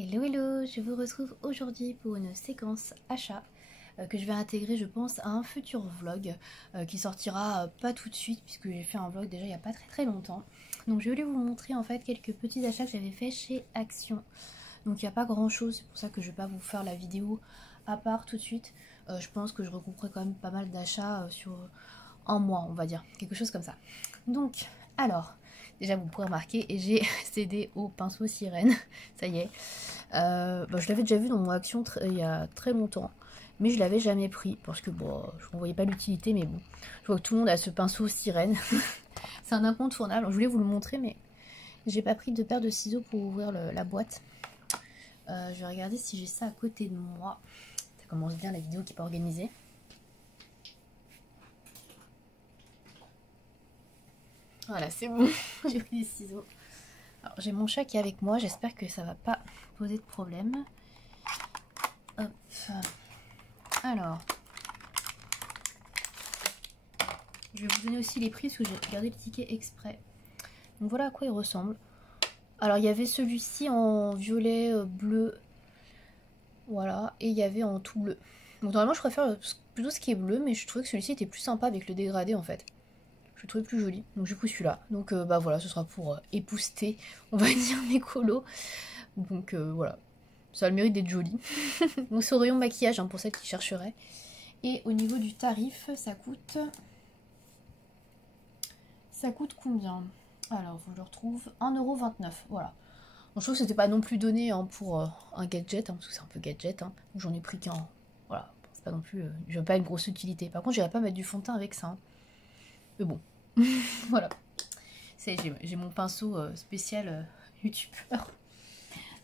Hello hello, je vous retrouve aujourd'hui pour une séquence achat que je vais intégrer je pense à un futur vlog qui sortira pas tout de suite puisque j'ai fait un vlog déjà il n'y a pas très longtemps. Donc je voulais vous montrer en fait quelques petits achats que j'avais fait chez Action. Donc il n'y a pas grand chose, c'est pour ça que je ne vais pas vous faire la vidéo à part tout de suite. Je pense que je regrouperai quand même pas mal d'achats sur un mois on va dire, quelque chose comme ça. Donc alors... Déjà vous pourrez remarquer, et j'ai cédé au pinceau sirène, ça y est. Je l'avais déjà vu dans mon Action il y a très longtemps, mais je l'avais jamais pris, parce que bon, je ne voyais pas l'utilité, mais bon. Je vois que tout le monde a ce pinceau sirène, c'est un incontournable, je voulais vous le montrer, mais j'ai pas pris de paire de ciseaux pour ouvrir la boîte. Je vais regarder si j'ai ça à côté de moi. Ça commence bien la vidéo qui n'est pas organisée. Voilà, c'est bon, j'ai pris des ciseaux. Alors, j'ai mon chat qui est avec moi, j'espère que ça va pas poser de problème. Hop. Alors, je vais vous donner aussi les prix parce que j'ai regardé le ticket exprès. Donc voilà à quoi il ressemble. Alors, il y avait celui-ci en violet, bleu, voilà, et il y avait en tout bleu. Donc normalement, je préfère plutôt ce qui est bleu, mais je trouvais que celui-ci était plus sympa avec le dégradé en fait. Je le trouvais plus joli, donc j'ai pris celui-là. Donc voilà, ce sera pour épouster, on va dire, mes colos. Donc voilà, ça a le mérite d'être joli. Donc c'est au rayon maquillage, hein, pour celles qui chercheraient. Et au niveau du tarif, ça coûte combien? Alors, je le retrouve 1,29 €, voilà. Donc, je trouve que c'était pas non plus donné hein, pour un gadget, hein, parce que c'est un peu gadget. Hein. J'en ai pris qu'un. Voilà, c'est pas non plus... je veux pas une grosse utilité. Par contre, j'irais pas mettre du fond de teint avec ça. Hein. Mais bon, voilà. J'ai mon pinceau spécial youtubeur.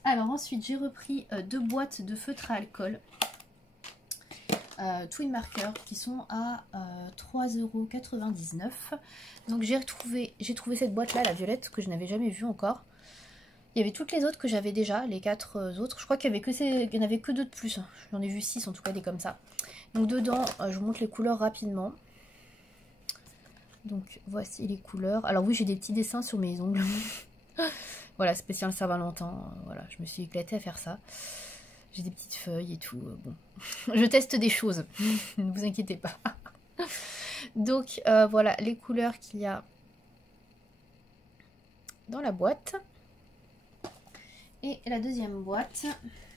Alors ensuite, j'ai repris 2 boîtes de feutre à alcool. Twin Marker qui sont à 3,99 €. Donc j'ai trouvé cette boîte là, la violette, que je n'avais jamais vue encore. Il y avait toutes les autres que j'avais déjà, les 4 autres. Je crois qu'il n'y en avait que 2 de plus. J'en ai vu 6 en tout cas, des comme ça. Donc dedans, je vous montre les couleurs rapidement. Donc voici les couleurs. Alors oui, j'ai des petits dessins sur mes ongles. Voilà, spécial Saint-Valentin. Voilà, je me suis éclatée à faire ça. J'ai des petites feuilles et tout. Bon, je teste des choses. Ne vous inquiétez pas. Donc voilà les couleurs qu'il y a dans la boîte. Et la deuxième boîte.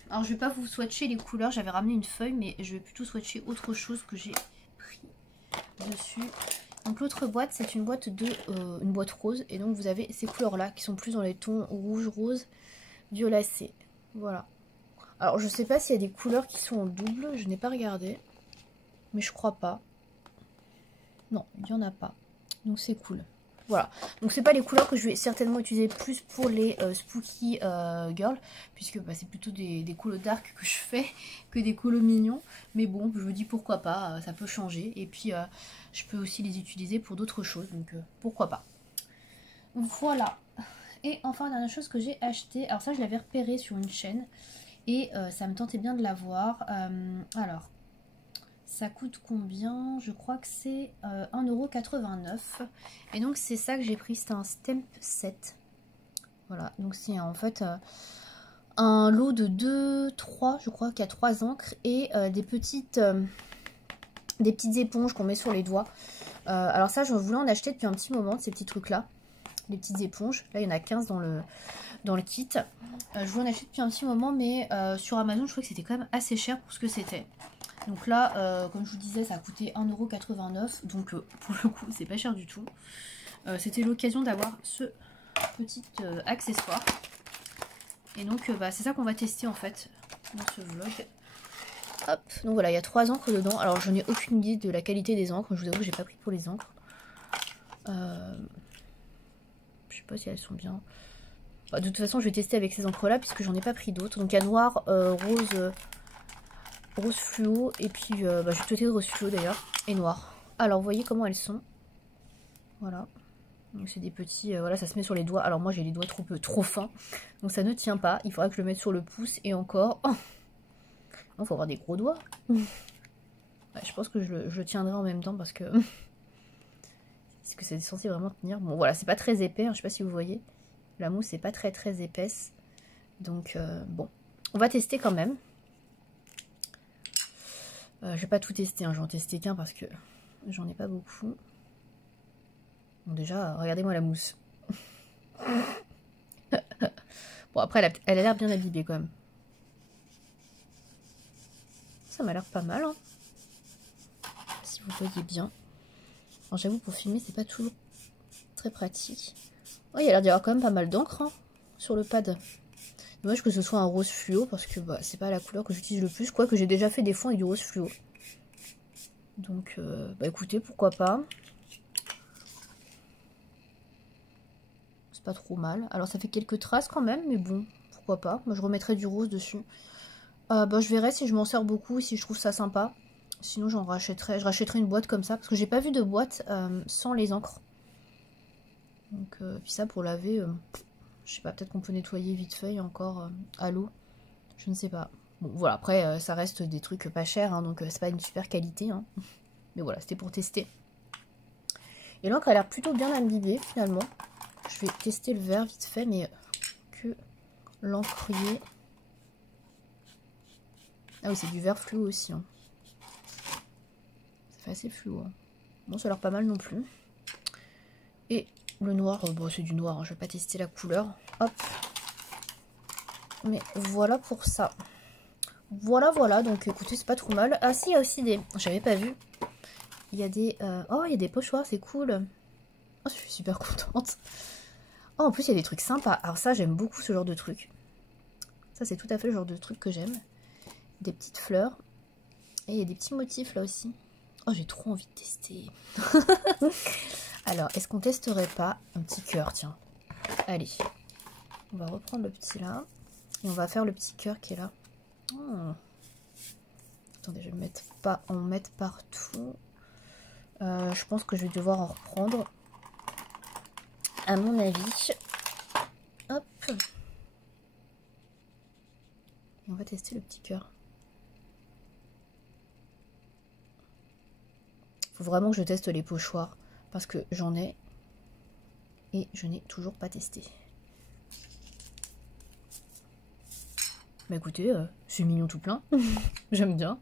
Alors je vais pas vous swatcher les couleurs. J'avais ramené une feuille, mais je vais plutôt swatcher autre chose que j'ai pris dessus. Donc l'autre boîte, c'est une boîte une boîte rose. Et donc vous avez ces couleurs-là qui sont plus dans les tons rouge, rose, violacé. Voilà. Alors je sais pas s'il y a des couleurs qui sont en double. Je n'ai pas regardé. Mais je crois pas. Non, il n'y en a pas. Donc c'est cool. Voilà. Donc c'est pas les couleurs que je vais certainement utiliser plus pour les Spooky Girl. Puisque bah, c'est plutôt des colos dark que je fais que des colos mignons. Mais bon, je me dis pourquoi pas, ça peut changer. Et puis je peux aussi les utiliser pour d'autres choses. Donc pourquoi pas. Voilà. Et enfin, dernière chose que j'ai acheté. Alors ça, je l'avais repéré sur une chaîne. Et ça me tentait bien de l'avoir. Alors... ça coûte combien? Je crois que c'est 1,89 €. Et donc c'est ça que j'ai pris, c'est un stamp set. Voilà, donc c'est en fait un lot de 3, je crois qu'il y a 3 encres et des petites éponges qu'on met sur les doigts. Alors ça, je voulais en acheter depuis un petit moment, de ces petits trucs là, les petites éponges. Là, il y en a 15 dans le kit. Je voulais en acheter depuis un petit moment, mais sur Amazon, je trouvais que c'était quand même assez cher pour ce que c'était. Donc là, comme je vous disais, ça a coûté 1,89 €. Donc pour le coup, c'est pas cher du tout. C'était l'occasion d'avoir ce petit accessoire. Et donc c'est ça qu'on va tester en fait dans ce vlog. Hop, donc voilà, il y a 3 encres dedans. Alors je n'ai aucune idée de la qualité des encres. Je vous avoue que j'ai pas pris pour les encres. Je sais pas si elles sont bien. Bah, de toute façon, je vais tester avec ces encres là puisque j'en ai pas pris d'autres. Donc il y a noir, rose fluo et puis je vais tester de rose fluo d'ailleurs et noir. Alors vous voyez comment elles sont. Voilà. Donc c'est des petits, voilà, ça se met sur les doigts. Alors moi j'ai les doigts trop fins, donc ça ne tient pas. Il faudra que je le mette sur le pouce et encore. Oh, il faut avoir des gros doigts. Ouais, je pense que je le tiendrai en même temps parce que c'est censé vraiment tenir. Bon voilà, c'est pas très épais, hein, je sais pas si vous voyez. La mousse n'est pas très épaisse. Donc bon, On va tester quand même. Je vais pas tout tester, hein. Je vais en tester qu'un parce que j'en ai pas beaucoup. Bon, déjà, regardez-moi la mousse. Bon, après, elle a l'air bien imbibée quand même. Ça m'a l'air pas mal, hein. Si vous voyez bien. Alors, j'avoue, pour filmer, c'est pas toujours très pratique. Oh, il a l'air d'y avoir quand même pas mal d'encre, hein, sur le pad. Dommage que ce soit un rose fluo parce que bah, c'est pas la couleur que j'utilise le plus. Quoique j'ai déjà fait des fonds avec du rose fluo. Donc, bah écoutez, pourquoi pas. C'est pas trop mal. Alors, ça fait quelques traces quand même, mais bon, pourquoi pas. Moi, je remettrai du rose dessus. Bah, je verrai si je m'en sers beaucoup, si je trouve ça sympa. Sinon, j'en rachèterai. Je rachèterai une boîte comme ça parce que j'ai pas vu de boîte sans les encres. Donc, puis ça, pour laver, je sais pas, peut-être qu'on peut nettoyer vite fait encore à l'eau. Je ne sais pas. Bon, voilà, après, ça reste des trucs pas chers, hein, donc c'est pas une super qualité. Hein. Mais voilà, c'était pour tester. Et l'encre a l'air plutôt bien imbibée, finalement. Je vais tester le vert vite fait, mais que l'encrier. Ah oui, c'est du vert fluo aussi. Hein. Ça fait assez fluo. Hein. Bon, ça a l'air pas mal non plus. Et le noir, bon, c'est du noir, hein, je vais pas tester la couleur. Hop. Mais voilà pour ça. Voilà, donc écoutez, c'est pas trop mal. Ah si, il y a aussi des... J'avais pas vu. Il y a des... Oh, il y a des pochoirs, c'est cool. Oh, je suis super contente. Oh, en plus, il y a des trucs sympas. Alors ça, j'aime beaucoup ce genre de trucs. Ça, c'est tout à fait le genre de truc que j'aime. Des petites fleurs. Et il y a des petits motifs là aussi. Oh, j'ai trop envie de tester. Alors, est-ce qu'on testerait pas un petit cœur, tiens. Allez. On va reprendre le petit là. Et on va faire le petit cœur qui est là. Oh. Attendez, je vais en mettre partout. Je pense que je vais devoir en reprendre. À mon avis. Hop. Et on va tester le petit cœur. Faut vraiment que je teste les pochoirs. Parce que j'en ai. Et je n'ai toujours pas testé. Bah écoutez, c'est mignon tout plein. J'aime bien.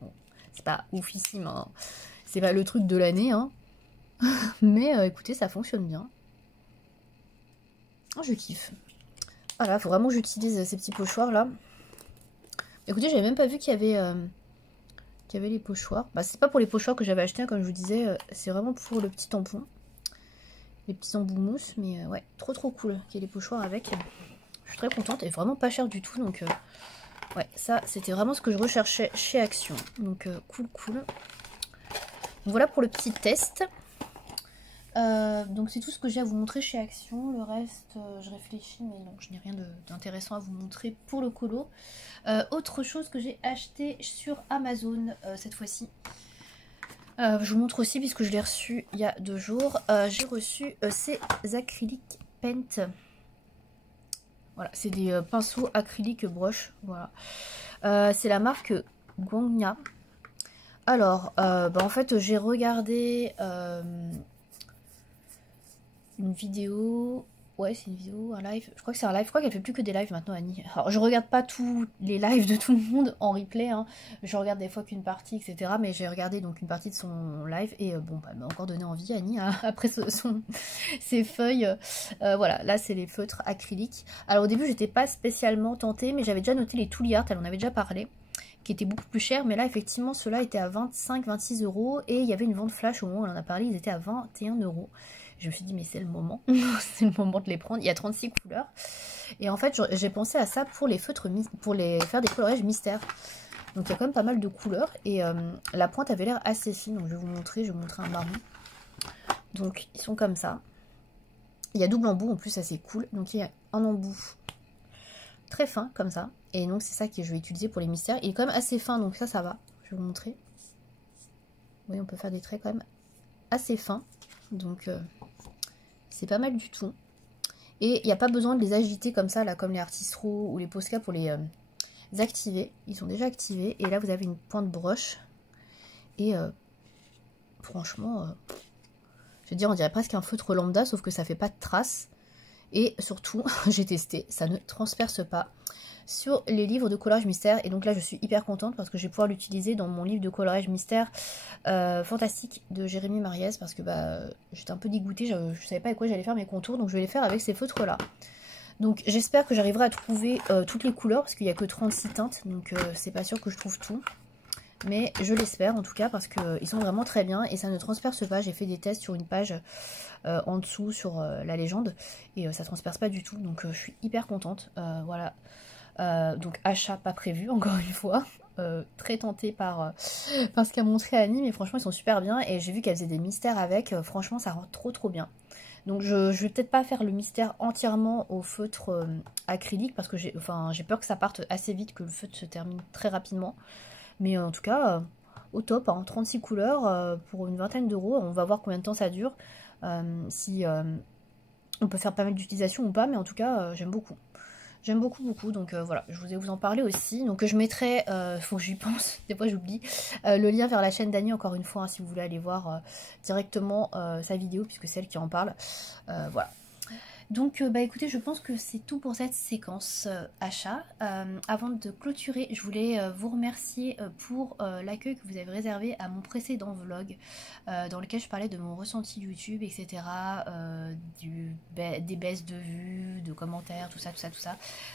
Bon, c'est pas oufissime, hein. C'est pas le truc de l'année, hein. Mais écoutez, ça fonctionne bien. Oh, je kiffe. Voilà, faut vraiment que j'utilise ces petits pochoirs là. Écoutez, j'avais même pas vu qu'il y avait les pochoirs. Bah, c'est pas pour les pochoirs que j'avais acheté, hein, comme je vous disais. C'est vraiment pour le petit tampon. Les petits embouts mousse. Mais ouais, trop cool qu'il y ait les pochoirs avec. Je suis très contente et vraiment pas cher du tout. Donc, ouais, ça, c'était vraiment ce que je recherchais chez Action. Donc, cool. Donc, voilà pour le petit test. Donc c'est tout ce que j'ai à vous montrer chez Action. Le reste, je réfléchis, mais non, je n'ai rien d'intéressant à vous montrer pour le colo. Autre chose que j'ai acheté sur Amazon cette fois-ci. Je vous montre aussi puisque je l'ai reçu il y a 2 jours. J'ai reçu ces acryliques paint. Voilà, c'est des pinceaux acryliques broche. Voilà. C'est la marque Gwangnya. Alors, bah en fait, j'ai regardé une vidéo. Ouais, c'est une vidéo, un live. Je crois que c'est un live. Je crois qu'elle fait plus que des lives maintenant, Annie. Alors, je regarde pas tous les lives de tout le monde en replay. Hein. Je regarde des fois qu'une partie, etc. Mais j'ai regardé donc une partie de son live. Et bon, bah, elle m'a encore donné envie, Annie, hein, après ses feuilles. Voilà, là, c'est les feutres acryliques. Alors, au début, j'étais pas spécialement tentée. Mais j'avais déjà noté les Tooly Art. Elle en avait déjà parlé. Qui étaient beaucoup plus chers. Mais là, effectivement, ceux-là étaient à 25-26 €. Et il y avait une vente flash au moment où on en a parlé. Ils étaient à 21 €. Je me suis dit mais c'est le moment, c'est le moment de les prendre. Il y a 36 couleurs. Et en fait j'ai pensé à ça pour les feutres, pour les faire des coloriages mystères. Donc il y a quand même pas mal de couleurs. Et la pointe avait l'air assez fine. Donc je vais vous montrer, un marron. Donc ils sont comme ça. Il y a double embout en plus, ça c'est cool. Donc il y a un embout très fin comme ça. Et donc c'est ça que je vais utiliser pour les mystères. Il est quand même assez fin donc ça va. Je vais vous montrer. Oui, on peut faire des traits quand même assez fins. Donc c'est pas mal du tout. Et il n'y a pas besoin de les agiter comme ça, là, comme les Artist Raw ou les Posca pour les activer. Ils sont déjà activés. Et là, vous avez une pointe broche. Et franchement, je veux dire, on dirait presque un feutre lambda, sauf que ça fait pas de traces. Et surtout, j'ai testé, ça ne transperce pas. sur les livres de coloriage mystère. Et donc là je suis hyper contente parce que je vais pouvoir l'utiliser dans mon livre de coloriage mystère fantastique de Jérémy Mariès, parce que bah j'étais un peu dégoûtée, je savais pas avec quoi j'allais faire mes contours, donc je vais les faire avec ces feutres là. Donc j'espère que j'arriverai à trouver toutes les couleurs, parce qu'il n'y a que 36 teintes, donc c'est pas sûr que je trouve tout. Mais je l'espère en tout cas, parce qu'ils sont vraiment très bien et ça ne transperce pas. J'ai fait des tests sur une page en dessous sur la légende et ça transperce pas du tout, donc je suis hyper contente. Voilà. Donc achat pas prévu encore une fois. Très tentée par ce qu'a montré Annie, mais franchement ils sont super bien et j'ai vu qu'elle faisait des mystères avec, franchement ça rend trop bien. Donc je vais peut-être pas faire le mystère entièrement au feutre acrylique, parce que j'ai peur que ça parte assez vite, que le feutre se termine très rapidement. Mais en tout cas, au top, hein, 36 couleurs pour une vingtaine d'euros. On va voir combien de temps ça dure, si on peut faire pas mal d'utilisation ou pas, mais en tout cas, j'aime beaucoup. J'aime beaucoup, donc voilà, je voulais vous en parler aussi. Donc je mettrai, faut que j'y pense, des fois j'oublie, le lien vers la chaîne d'Annie encore une fois, hein, si vous voulez aller voir directement sa vidéo, puisque c'est elle qui en parle. Voilà. Donc bah écoutez, je pense que c'est tout pour cette séquence achat. Avant de clôturer, je voulais vous remercier pour l'accueil que vous avez réservé à mon précédent vlog, dans lequel je parlais de mon ressenti YouTube, etc. Des baisses de vues, de commentaires, tout ça.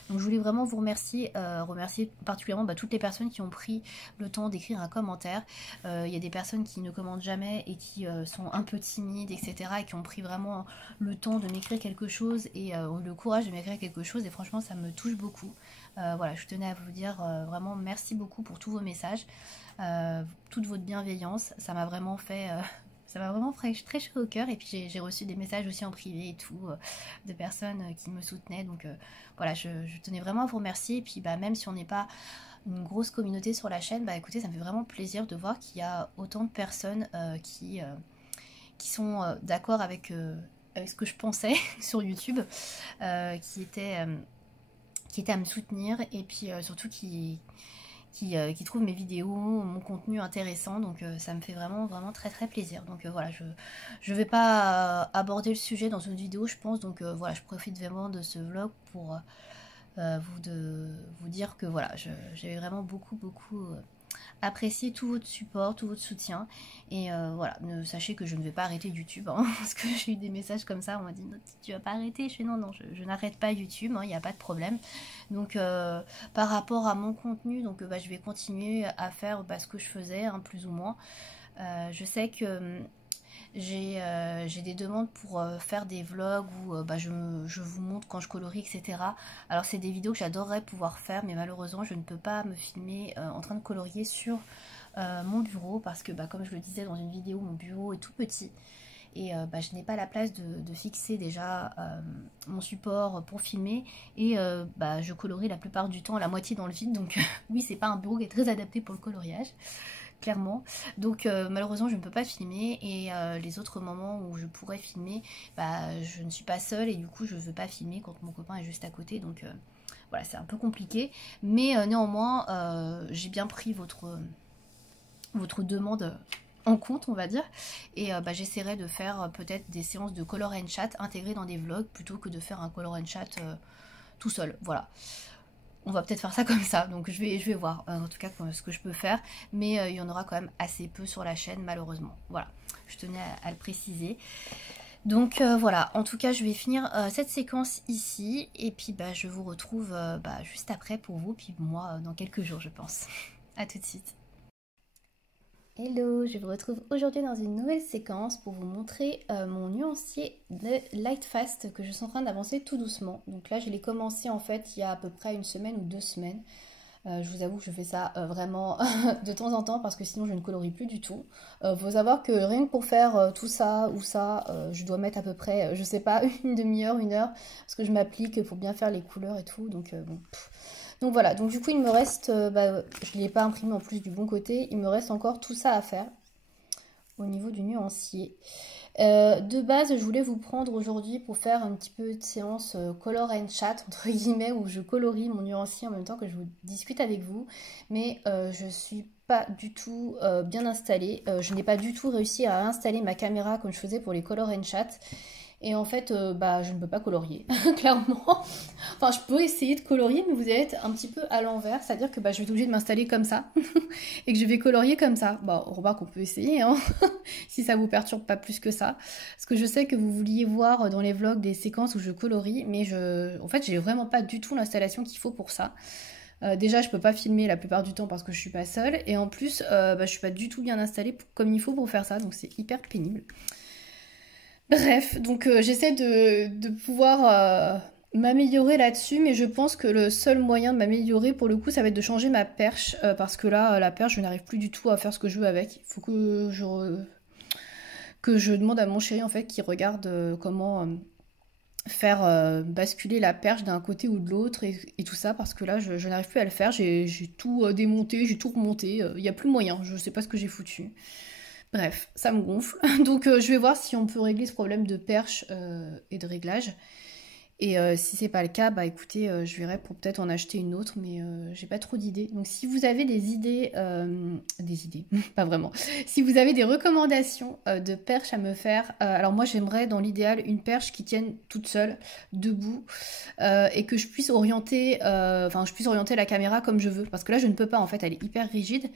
Donc je voulais vraiment vous remercier, remercier particulièrement toutes les personnes qui ont pris le temps d'écrire un commentaire. Il y a des personnes qui ne commentent jamais et qui sont un peu timides, etc. et qui ont pris vraiment le temps de m'écrire quelque chose et le courage de m'écrire quelque chose, et franchement ça me touche beaucoup. Voilà, je tenais à vous dire vraiment merci beaucoup pour tous vos messages, toute votre bienveillance, ça m'a vraiment fait très chaud au cœur. Et puis j'ai reçu des messages aussi en privé et tout, de personnes qui me soutenaient, donc voilà, je tenais vraiment à vous remercier. Et puis bah, même si on n'est pas une grosse communauté sur la chaîne, bah écoutez, ça me fait vraiment plaisir de voir qu'il y a autant de personnes qui sont d'accord avec ce que je pensais sur YouTube, qui étaient à me soutenir, et puis surtout qui trouvent mes vidéos, mon contenu intéressant. Donc ça me fait vraiment très plaisir. Donc voilà, je vais pas aborder le sujet dans une vidéo, je pense. Donc voilà, je profite vraiment de ce vlog pour vous dire que voilà, j'ai vraiment beaucoup apprécier tout votre support, tout votre soutien. Et voilà, sachez que je ne vais pas arrêter YouTube, hein, parce que j'ai eu des messages comme ça, on m'a dit tu vas pas arrêter. Je fais non, je n'arrête pas YouTube, il n'y a pas de problème. Donc par rapport à mon contenu, donc bah, je vais continuer à faire ce que je faisais, hein, plus ou moins. Je sais que j'ai des demandes pour faire des vlogs où bah, je vous montre quand je colorie, etc. Alors c'est des vidéos que j'adorerais pouvoir faire, mais malheureusement je ne peux pas me filmer en train de colorier sur mon bureau, parce que bah, comme je le disais dans une vidéo, mon bureau est tout petit. Et bah, je n'ai pas la place de fixer déjà mon support pour filmer, et bah, je colorie la plupart du temps à la moitié dans le vide, donc oui, c'est pas un bureau qui est très adapté pour le coloriage, clairement. Donc malheureusement je ne peux pas filmer, et les autres moments où je pourrais filmer, bah, je ne suis pas seule, et du coup je ne veux pas filmer quand mon copain est juste à côté, donc voilà, c'est un peu compliqué. Mais néanmoins j'ai bien pris votre demande en compte, on va dire, et bah, j'essaierai de faire peut-être des séances de color and chat intégrées dans des vlogs, plutôt que de faire un color and chat tout seul. Voilà, on va peut-être faire ça comme ça, donc je vais voir en tout cas ce que je peux faire, mais il y en aura quand même assez peu sur la chaîne, malheureusement. Voilà, je tenais à le préciser. Donc voilà, en tout cas je vais finir cette séquence ici, et puis bah, je vous retrouve bah, juste après pour vous, puis moi dans quelques jours je pense. À tout de suite. Hello, je vous retrouve aujourd'hui dans une nouvelle séquence pour vous montrer mon nuancier de Light Fast que je suis en train d'avancer tout doucement. Donc là je l'ai commencé en fait il y a à peu près une semaine ou 2 semaines. Je vous avoue que je fais ça vraiment de temps en temps, parce que sinon je ne colorie plus du tout. Faut savoir que rien que pour faire tout ça ou ça, je dois mettre à peu près, je sais pas, une demi-heure, 1 heure, parce que je m'applique pour bien faire les couleurs et tout, donc bon... Donc voilà, donc du coup il me reste, bah, je ne l'ai pas imprimé en plus du bon côté, il me reste encore tout ça à faire au niveau du nuancier. De base je voulais vous prendre aujourd'hui pour faire un petit peu de séance color and chat entre guillemets, où je colorie mon nuancier en même temps que je vous discute avec vous, mais je suis pas du tout bien installée, je n'ai pas du tout réussi à installer ma caméra comme je faisais pour les color and chat. Et en fait, bah, je ne peux pas colorier, clairement. Enfin, je peux essayer de colorier, mais vous allez être un petit peu à l'envers. C'est-à-dire que bah, je vais être obligée de m'installer comme ça. Et que je vais colorier comme ça. Bah, on remarque qu'on peut essayer, hein, si ça vous perturbe pas plus que ça. Parce que je sais que vous vouliez voir dans les vlogs des séquences où je colorie, mais en fait, j'ai vraiment pas du tout l'installation qu'il faut pour ça. Déjà, je peux pas filmer la plupart du temps parce que je suis pas seule. Et en plus, bah, je suis pas du tout bien installée comme il faut pour faire ça. Donc c'est hyper pénible. Bref, donc j'essaie de pouvoir m'améliorer là-dessus, mais je pense que le seul moyen de m'améliorer pour le coup, ça va être de changer ma perche, parce que là, la perche, je n'arrive plus du tout à faire ce que je veux avec. Il faut que je demande à mon chéri en fait qu'il regarde comment faire basculer la perche d'un côté ou de l'autre et tout ça, parce que là, je n'arrive plus à le faire. J'ai tout démonté, j'ai tout remonté, il n'y a plus moyen, je sais pas ce que j'ai foutu. Bref, ça me gonfle. Donc je vais voir si on peut régler ce problème de perche et de réglage. Et si c'est pas le cas, bah écoutez, je verrai pour peut-être en acheter une autre, mais j'ai pas trop d'idées. Donc si vous avez des idées, pas vraiment. Si vous avez des recommandations de perches à me faire, alors moi j'aimerais dans l'idéal une perche qui tienne toute seule, debout, et que je puisse orienter, je puisse orienter la caméra comme je veux. Parce que là je ne peux pas en fait, elle est hyper rigide.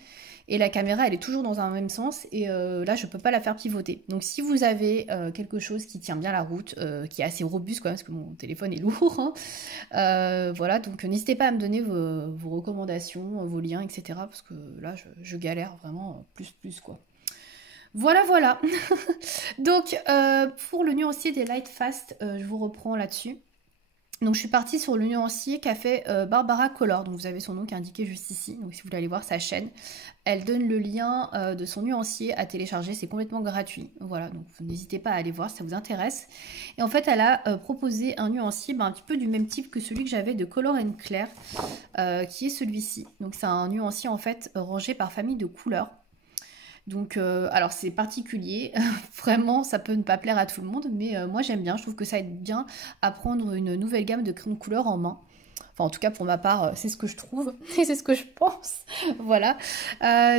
Et la caméra, elle est toujours dans un même sens. Et là, je peux pas la faire pivoter. Donc, si vous avez quelque chose qui tient bien la route, qui est assez robuste quand même, parce que mon téléphone est lourd, hein, voilà. Donc, n'hésitez pas à me donner vos recommandations, vos liens, etc. Parce que là, je galère vraiment plus, quoi. Voilà, voilà. Donc, pour le nuancier des Light Fast, je vous reprends là-dessus. Donc je suis partie sur le nuancier qu'a fait Barbara Color, donc vous avez son nom qui est indiqué juste ici, donc si vous voulez aller voir sa chaîne, elle donne le lien de son nuancier à télécharger, c'est complètement gratuit, voilà, donc n'hésitez pas à aller voir si ça vous intéresse. Et en fait elle a proposé un nuancier un petit peu du même type que celui que j'avais de Color & Clair, qui est celui-ci, donc c'est un nuancier en fait rangé par famille de couleurs. Donc, alors c'est particulier, vraiment ça peut ne pas plaire à tout le monde, mais moi j'aime bien, je trouve que ça aide bien à prendre une nouvelle gamme de crayons de couleur en main. Enfin en tout cas pour ma part, c'est ce que je trouve et c'est ce que je pense, voilà.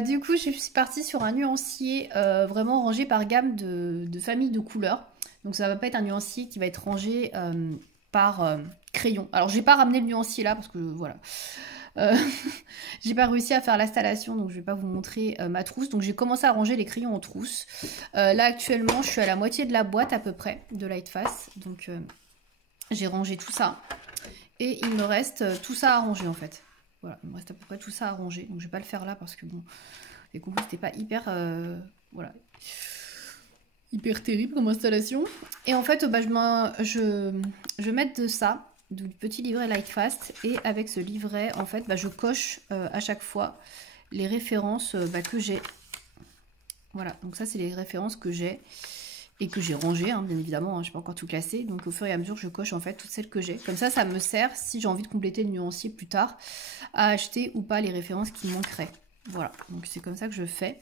Du coup je suis partie sur un nuancier vraiment rangé par gamme de famille de couleurs. Donc ça va pas être un nuancier qui va être rangé par crayon. Alors j'ai pas ramené le nuancier là parce que voilà. Euh, j'ai pas réussi à faire l'installation, donc je vais pas vous montrer ma trousse. Donc j'ai commencé à ranger les crayons en trousse. Là actuellement, je suis à la moitié de la boîte à peu près de Lightfast. Donc j'ai rangé tout ça. Et il me reste tout ça à ranger en fait. Voilà, il me reste à peu près tout ça à ranger. Donc je vais pas le faire là parce que bon, les compris, c'était pas hyper... voilà. Hyper terrible comme installation. Et en fait, bah, je vais mettre de ça, du petit livret Lightfast, et avec ce livret, en fait, bah, je coche à chaque fois les références que j'ai. Voilà, donc ça, c'est les références que j'ai et que j'ai rangées, hein, bien évidemment, hein, je n'ai pas encore tout classé. Donc au fur et à mesure, je coche en fait toutes celles que j'ai. Comme ça me sert, si j'ai envie de compléter le nuancier plus tard, à acheter ou pas les références qui manqueraient. Voilà, donc c'est comme ça que je fais.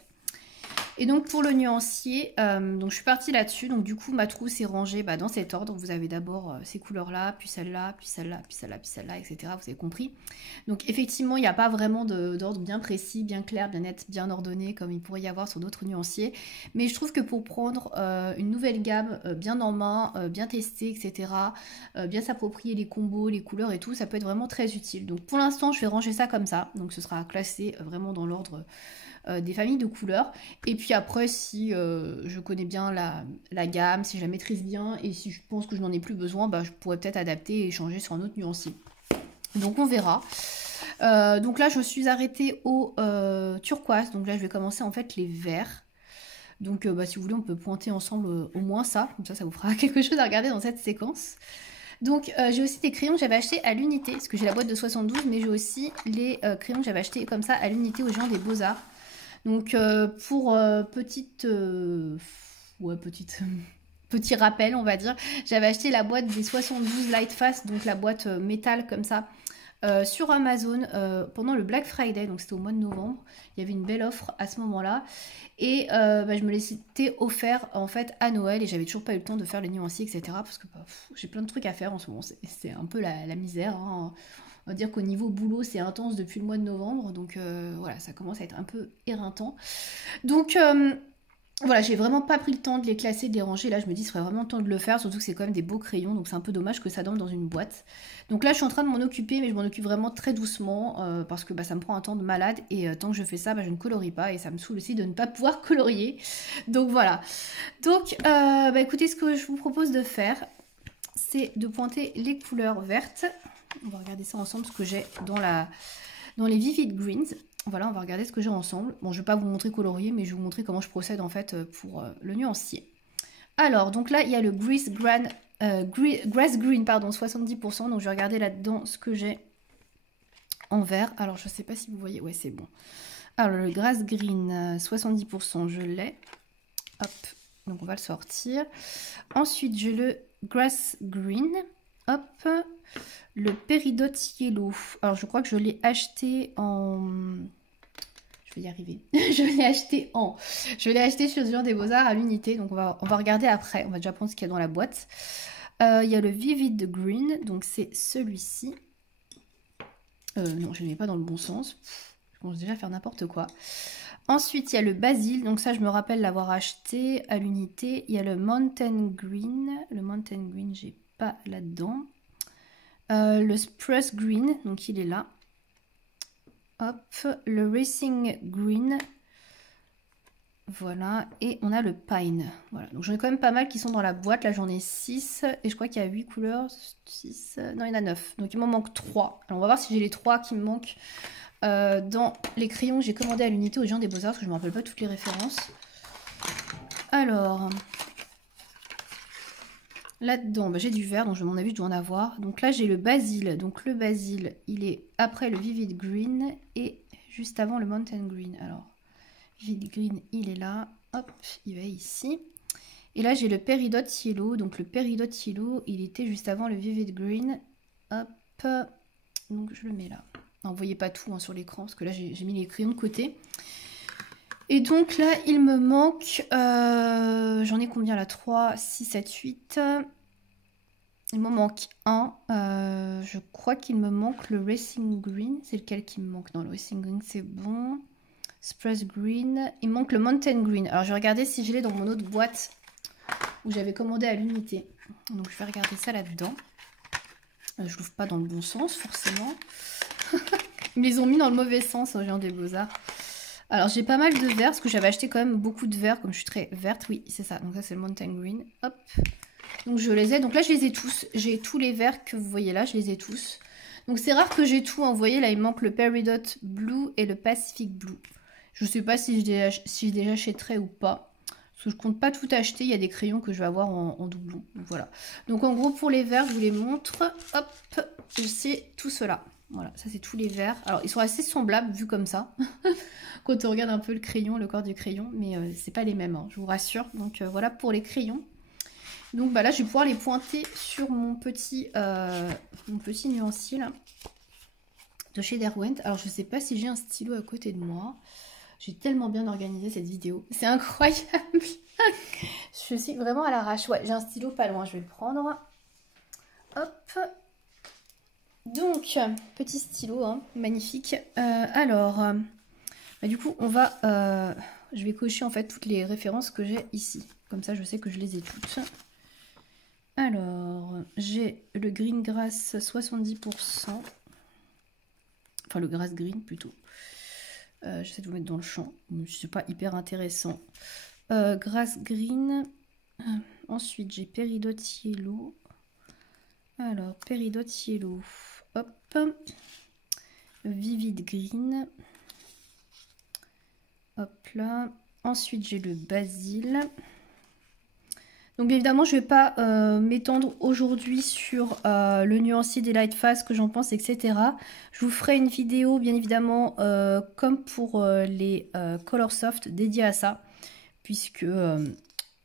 Et donc pour le nuancier, donc je suis partie là-dessus. Donc du coup ma trousse est rangée dans cet ordre. Vous avez d'abord ces couleurs-là, puis celle-là, puis celle-là, puis celle-là, puis celle-là, etc. Vous avez compris. Donc effectivement il n'y a pas vraiment d'ordre bien précis, bien clair, bien net, bien ordonné comme il pourrait y avoir sur d'autres nuanciers. Mais je trouve que pour prendre une nouvelle gamme bien en main, bien tester, etc. Bien s'approprier les combos, les couleurs et tout, ça peut être vraiment très utile. Donc pour l'instant je vais ranger ça comme ça. Donc ce sera classé vraiment dans l'ordre des familles de couleurs. Et puis après, si je connais bien la gamme, si je la maîtrise bien et si je pense que je n'en ai plus besoin, je pourrais peut-être adapter et changer sur un autre nuancier. Donc on verra. Donc là, je me suis arrêtée au turquoise. Donc là, je vais commencer en fait les verts. Donc si vous voulez, on peut pointer ensemble au moins ça. Comme ça vous fera quelque chose à regarder dans cette séquence. Donc j'ai aussi des crayons que j'avais achetés à l'unité, parce que j'ai la boîte de 72, mais j'ai aussi les crayons que j'avais achetés comme ça à l'unité aux gens des Beaux-Arts. Donc pour petit rappel, on va dire, j'avais acheté la boîte des 72 Lightfast, donc la boîte métal comme ça, sur Amazon pendant le Black Friday, donc c'était au mois de novembre. Il y avait une belle offre à ce moment-là. Et je me l'étais offert en fait à Noël et j'avais toujours pas eu le temps de faire les nuanciers, etc. Parce que j'ai plein de trucs à faire en ce moment, c'est un peu la misère, hein. On va dire qu'au niveau boulot, c'est intense depuis le mois de novembre. Donc voilà, ça commence à être un peu éreintant. Donc Voilà, j'ai vraiment pas pris le temps de les classer, de les ranger. Là, je me dis, ce serait vraiment le temps de le faire, surtout que c'est quand même des beaux crayons, donc c'est un peu dommage que ça dorme dans une boîte. Donc là, je suis en train de m'en occuper, mais je m'en occupe vraiment très doucement, parce que bah, ça me prend un temps de malade, et tant que je fais ça, bah, je ne colorie pas, et ça me saoule aussi de ne pas pouvoir colorier. Donc voilà. Donc, bah, écoutez, ce que je vous propose de faire, c'est de pointer les couleurs vertes. On va regarder ça ensemble, ce que j'ai dans les Vivid Greens. Voilà, on va regarder ce que j'ai ensemble. Bon, je ne vais pas vous montrer colorier, mais je vais vous montrer comment je procède en fait pour le nuancier. Alors, donc là, il y a le Grass Green, pardon, 70%. Donc, je vais regarder là-dedans ce que j'ai en vert. Alors, je ne sais pas si vous voyez. Ouais, c'est bon. Alors, le Grass Green, 70%, je l'ai. Hop, donc on va le sortir. Ensuite, j'ai le Grass Green. Hop, le Peridot Yellow. Alors, je crois que je l'ai acheté en... Je vais y arriver. Je l'ai acheté sur Géant des Beaux-Arts à l'unité. Donc, on va regarder après. On va déjà prendre ce qu'il y a dans la boîte. Il y a le Vivid Green. Donc, c'est celui-ci. Non, je ne mets pas dans le bon sens. Je commence déjà à faire n'importe quoi. Ensuite, il y a le Basil. Donc, ça, je me rappelle l'avoir acheté à l'unité. Il y a le Mountain Green. Le Mountain Green, j'ai pas là-dedans. Le Spruce Green, donc il est là. Hop, le Racing Green. Voilà, et on a le Pine. Voilà, donc j'en ai quand même pas mal qui sont dans la boîte. Là, j'en ai 6. Et je crois qu'il y a 8 couleurs. 6, non, il y en a 9. Donc il m'en manque 3. Alors, on va voir si j'ai les 3 qui me manquent dans les crayons que j'ai commandés à l'unité aux Géant des Beaux-Arts. Parce que je ne me rappelle pas toutes les références. Alors... Là-dedans, bah, j'ai du vert, donc à mon avis, je dois en avoir. Donc là, j'ai le basil. Donc le basil, il est après le Vivid Green et juste avant le Mountain Green. Alors, Vivid Green, il est là. Hop, il va ici. Et là, j'ai le Peridot Yellow. Donc le Peridot Yellow, il était juste avant le Vivid Green. Hop, donc je le mets là. Non, vous voyez pas tout hein, sur l'écran, parce que là, j'ai mis les crayons de côté. Et donc là, il me manque, j'en ai combien là? 3, 6, 7, 8. Il me manque un. Je crois qu'il me manque le Racing Green. C'est lequel qui me manque? Non, le Racing Green, c'est bon. Spruce Green. Il me manque le Mountain Green. Alors, je vais regarder si je l'ai dans mon autre boîte où j'avais commandé à l'unité. Donc, je vais regarder ça là-dedans. Je l'ouvre pas dans le bon sens, forcément. Ils me les ont mis dans le mauvais sens aux Géant des Beaux-Arts. Alors, j'ai pas mal de verts, parce que j'avais acheté quand même beaucoup de verts, comme je suis très verte. Oui, c'est ça. Donc, ça, c'est le Mountain Green. Hop. Donc, je les ai. Donc là, je les ai tous. J'ai tous les verts que vous voyez là, je les ai tous. Donc, c'est rare que j'ai tout. Hein. Vous voyez, là, il manque le Peridot Blue et le Pacific Blue. Je sais pas si je les achèterai ou pas. Parce que je compte pas tout acheter. Il y a des crayons que je vais avoir en doublon. Donc, voilà. Donc, en gros, pour les verts, je vous les montre. Hop. C'est tout cela. Voilà, ça c'est tous les verts. Alors, ils sont assez semblables, vus comme ça. Quand on regarde un peu le crayon, le corps du crayon. Mais c'est pas les mêmes, hein, je vous rassure. Donc, voilà pour les crayons. Donc, bah, là, je vais pouvoir les pointer sur mon petit nuancier, là, de chez Derwent. Alors, je sais pas si j'ai un stylo à côté de moi. J'ai tellement bien organisé cette vidéo. C'est incroyable. Je suis vraiment à l'arrache. Ouais, j'ai un stylo pas loin. Je vais le prendre. Hop. Donc, petit stylo, hein, magnifique. Alors, bah, du coup, je vais cocher en fait toutes les références que j'ai ici. Comme ça, je sais que je les ai toutes. Alors, j'ai le Green Grass 70%. Enfin, le Grass Green plutôt. J'essaie de vous mettre dans le champ. C'est pas hyper intéressant. Grass Green. Ensuite, j'ai Peridot Yellow. Alors, Peridot Yellow. Hop. Vivid Green. Hop là. Ensuite, j'ai le Basil. Donc, bien évidemment, je ne vais pas m'étendre aujourd'hui sur le nuancier des Lightfast, ce que j'en pense, etc. Je vous ferai une vidéo, bien évidemment, comme pour les Colorsoft dédiée à ça. Puisque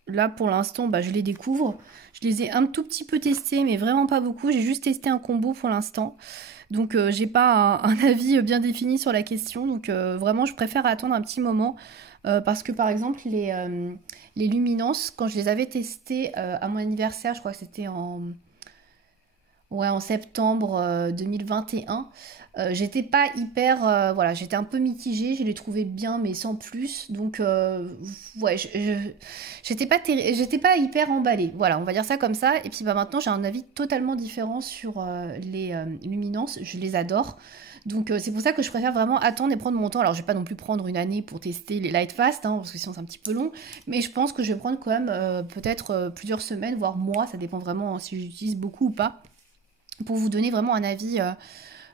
là, pour l'instant, bah, je les découvre. Je les ai un tout petit peu testés, mais vraiment pas beaucoup. J'ai juste testé un combo pour l'instant. Donc, j'ai pas un avis bien défini sur la question. Donc, vraiment, je préfère attendre un petit moment. Parce que, par exemple, les luminances, quand je les avais testés à mon anniversaire, je crois que c'était en Ouais, en septembre 2021. J'étais pas hyper... voilà, j'étais un peu mitigée, je l'ai trouvé bien, mais sans plus. Donc, ouais, j'étais pas hyper emballée. Voilà, on va dire ça comme ça. Et puis bah, maintenant, j'ai un avis totalement différent sur les luminances. Je les adore. Donc, c'est pour ça que je préfère vraiment attendre et prendre mon temps. Alors, je vais pas non plus prendre une année pour tester les light fast, hein, parce que sinon c'est un petit peu long. Mais je pense que je vais prendre quand même peut-être plusieurs semaines, voire mois. Ça dépend vraiment si j'utilise beaucoup ou pas pour vous donner vraiment un avis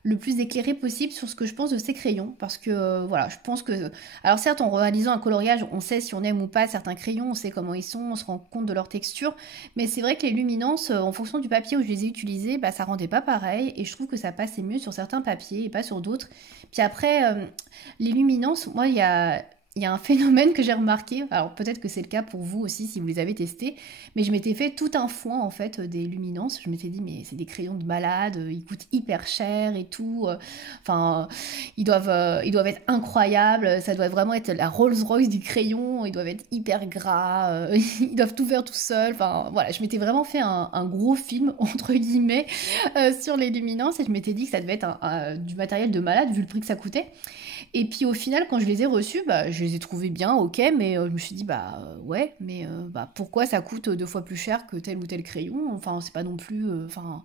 le plus éclairé possible sur ce que je pense de ces crayons. Parce que voilà, je pense que... Alors certes, en réalisant un coloriage, on sait si on aime ou pas certains crayons, on sait comment ils sont, on se rend compte de leur texture. Mais c'est vrai que les luminances, en fonction du papier où je les ai utilisés, bah, ça rendait pas pareil. Et je trouve que ça passait mieux sur certains papiers et pas sur d'autres. Puis après, les luminances, moi, il y a un phénomène que j'ai remarqué, alors peut-être que c'est le cas pour vous aussi si vous les avez testés, mais je m'étais fait tout un foin en fait des luminances. Je m'étais dit mais c'est des crayons de malade, ils coûtent hyper cher et tout. Enfin, ils doivent être incroyables. Ça doit vraiment être la Rolls-Royce du crayon. Ils doivent être hyper gras. Ils doivent tout faire tout seuls. Enfin voilà, je m'étais vraiment fait un gros film entre guillemets sur les luminances et je m'étais dit que ça devait être du matériel de malade vu le prix que ça coûtait. Et puis au final, quand je les ai reçus, bah, je les ai trouvés bien, ok, mais je me suis dit, bah ouais, mais bah, pourquoi ça coûte deux fois plus cher que tel ou tel crayon? Enfin, c'est pas non plus. Enfin,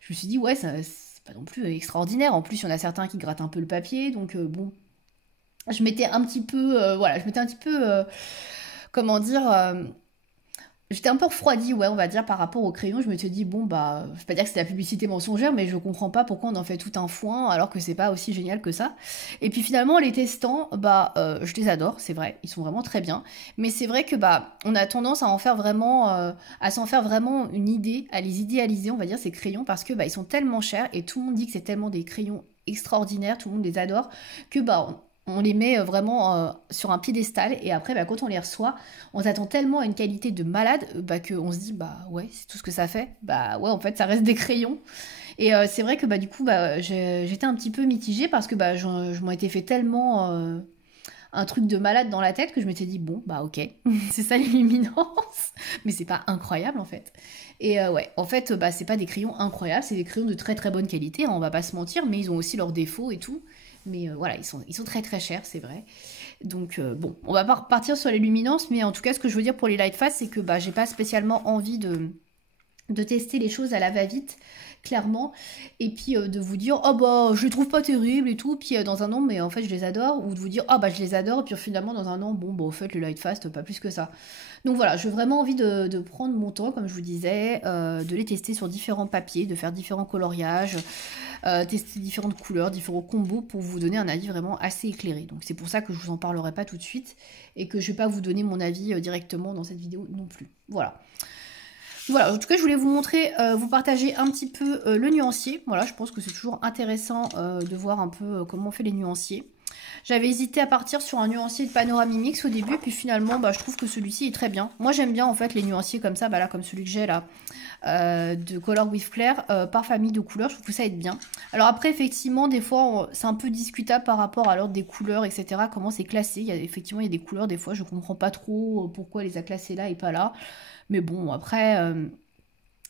je me suis dit, ouais, c'est pas non plus extraordinaire. En plus, il y en a certains qui grattent un peu le papier, donc bon, je m'étais un petit peu. Voilà, je m'étais un petit peu. Comment dire J'étais un peu refroidie, ouais, on va dire, par rapport au crayon. Je me suis dit, bon, bah, je vais pas dire que c'est la publicité mensongère, mais je comprends pas pourquoi on en fait tout un foin alors que c'est pas aussi génial que ça. Et puis finalement, en les testant, bah, je les adore, c'est vrai, ils sont vraiment très bien. Mais c'est vrai que, bah, on a tendance à en faire vraiment, à s'en faire vraiment une idée, à les idéaliser, on va dire, ces crayons, parce que, bah, ils sont tellement chers et tout le monde dit que c'est tellement des crayons extraordinaires, tout le monde les adore, que, bah, on les met vraiment sur un piédestal et après bah, quand on les reçoit on s'attend tellement à une qualité de malade bah, qu'on se dit bah ouais c'est tout ce que ça fait bah ouais en fait ça reste des crayons et c'est vrai que bah du coup bah j'étais un petit peu mitigée parce que bah je m'en étais fait tellement un truc de malade dans la tête que je m'étais dit bon bah ok c'est ça l'illuminance mais c'est pas incroyable en fait et ouais en fait bah c'est pas des crayons incroyables c'est des crayons de très très bonne qualité hein, on va pas se mentir mais ils ont aussi leurs défauts et tout mais voilà ils sont très très chers c'est vrai donc bon, on va pas repartir sur les luminances, mais en tout cas, ce que je veux dire pour les light fast, c'est que bah, j'ai pas spécialement envie de tester les choses à la va-vite, clairement, et puis de vous dire oh bah je les trouve pas terribles et tout, puis dans un an mais en fait je les adore, ou de vous dire ah bah je les adore, et puis finalement dans un an bon bah au fait le light fast pas plus que ça. Donc voilà, j'ai vraiment envie de prendre mon temps, comme je vous disais, de les tester sur différents papiers, de faire différents coloriages, tester différentes couleurs, différents combos pour vous donner un avis vraiment assez éclairé. Donc c'est pour ça que je vous en parlerai pas tout de suite et que je vais pas vous donner mon avis directement dans cette vidéo non plus. Voilà. Voilà, en tout cas, je voulais vous montrer, vous partager un petit peu le nuancier. Voilà, je pense que c'est toujours intéressant de voir un peu comment on fait les nuanciers. J'avais hésité à partir sur un nuancier de Panoramimix au début, puis finalement, bah, je trouve que celui-ci est très bien. Moi, j'aime bien en fait les nuanciers comme ça, bah, là, comme celui que j'ai là, de Color with Flair, par famille de couleurs. Je trouve que ça aide bien. Alors après, effectivement, des fois, c'est un peu discutable par rapport à l'ordre des couleurs, etc. Comment c'est classé. Effectivement, il y a des couleurs, des fois, je comprends pas trop pourquoi elle les a classées là et pas là. Mais bon, après,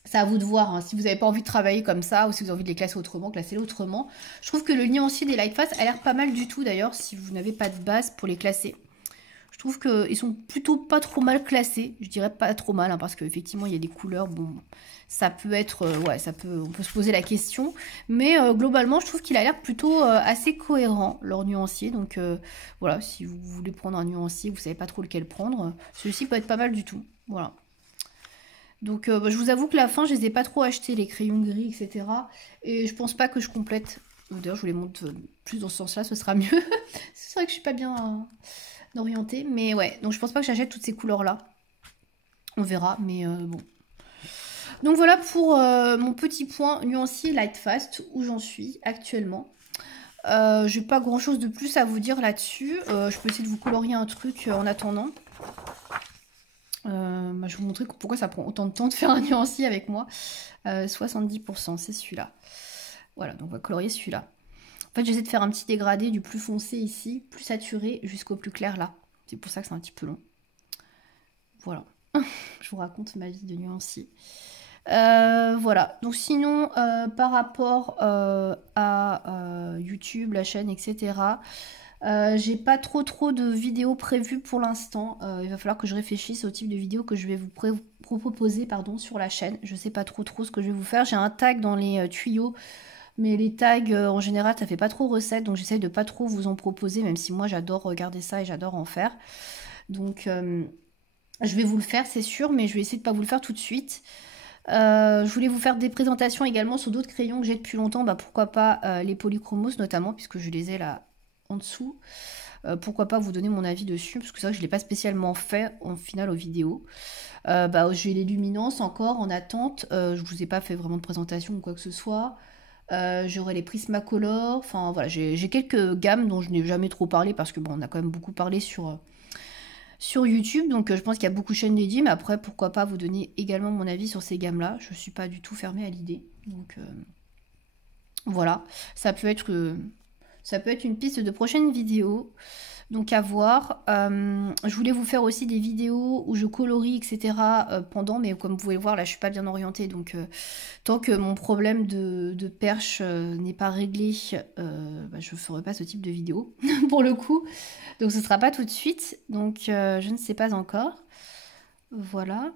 c'est à vous de voir. Hein. Si vous n'avez pas envie de travailler comme ça, ou si vous avez envie de les classer autrement, classez-les autrement. Je trouve que le nuancier des Light Fast a l'air pas mal du tout d'ailleurs, si vous n'avez pas de base pour les classer. Je trouve qu'ils sont plutôt pas trop mal classés. Je dirais pas trop mal, hein, parce qu'effectivement, il y a des couleurs, bon, ça peut être, ouais, on peut se poser la question. Mais globalement, je trouve qu'il a l'air plutôt assez cohérent, leur nuancier. Donc voilà, si vous voulez prendre un nuancier, vous savez pas trop lequel prendre, celui-ci peut être pas mal du tout. Voilà. Donc bah, je vous avoue que la fin, je les ai pas trop achetés, les crayons gris, etc. Et je pense pas que je complète. D'ailleurs, je vous les montre plus dans ce sens-là, ce sera mieux. C'est vrai que je suis pas bien orientée. Mais ouais, donc je pense pas que j'achète toutes ces couleurs-là. On verra, mais bon. Donc voilà pour mon petit point nuancier Light Fast, où j'en suis actuellement. J'ai pas grand-chose de plus à vous dire là-dessus. Je peux essayer de vous colorier un truc en attendant. Bah, je vais vous montrer pourquoi ça prend autant de temps de faire un nuancier avec moi. 70%, c'est celui-là. Voilà, donc on va colorier celui-là. En fait, j'essaie de faire un petit dégradé du plus foncé ici, plus saturé, jusqu'au plus clair là. C'est pour ça que c'est un petit peu long. Voilà. Je vous raconte ma vie de nuancier. Voilà, donc sinon par rapport à YouTube, la chaîne, etc. J'ai pas trop de vidéos prévues pour l'instant. Il va falloir que je réfléchisse au type de vidéo que je vais vous proposer pardon, sur la chaîne. Je sais pas trop ce que je vais vous faire. J'ai un tag dans les tuyaux, mais les tags en général ça fait pas trop recette, donc j'essaye de pas trop vous en proposer, même si moi j'adore regarder ça et j'adore en faire. Donc je vais vous le faire, c'est sûr, mais je vais essayer de pas vous le faire tout de suite. Je voulais vous faire des présentations également sur d'autres crayons que j'ai depuis longtemps. Bah, pourquoi pas les polychromos notamment, puisque je les ai là en dessous. Pourquoi pas vous donner mon avis dessus, parce que c'est vrai que je ne l'ai pas spécialement fait en finale aux vidéos. Bah, j'ai les luminances encore en attente. Je vous ai pas fait vraiment de présentation ou quoi que ce soit. J'aurai les Prismacolor. Enfin voilà, j'ai quelques gammes dont je n'ai jamais trop parlé parce que bon, on a quand même beaucoup parlé sur YouTube, donc je pense qu'il y a beaucoup de chaînes dédiées, mais après pourquoi pas vous donner également mon avis sur ces gammes-là. Je suis pas du tout fermée à l'idée. Donc voilà, ça peut être une piste de prochaine vidéo. Donc à voir. Je voulais vous faire aussi des vidéos où je colorie, etc. Pendant, mais comme vous pouvez le voir, là je suis pas bien orientée. Donc tant que mon problème de perche n'est pas réglé, bah, je ne ferai pas ce type de vidéo pour le coup. Donc ce sera pas tout de suite. Donc je ne sais pas encore. Voilà.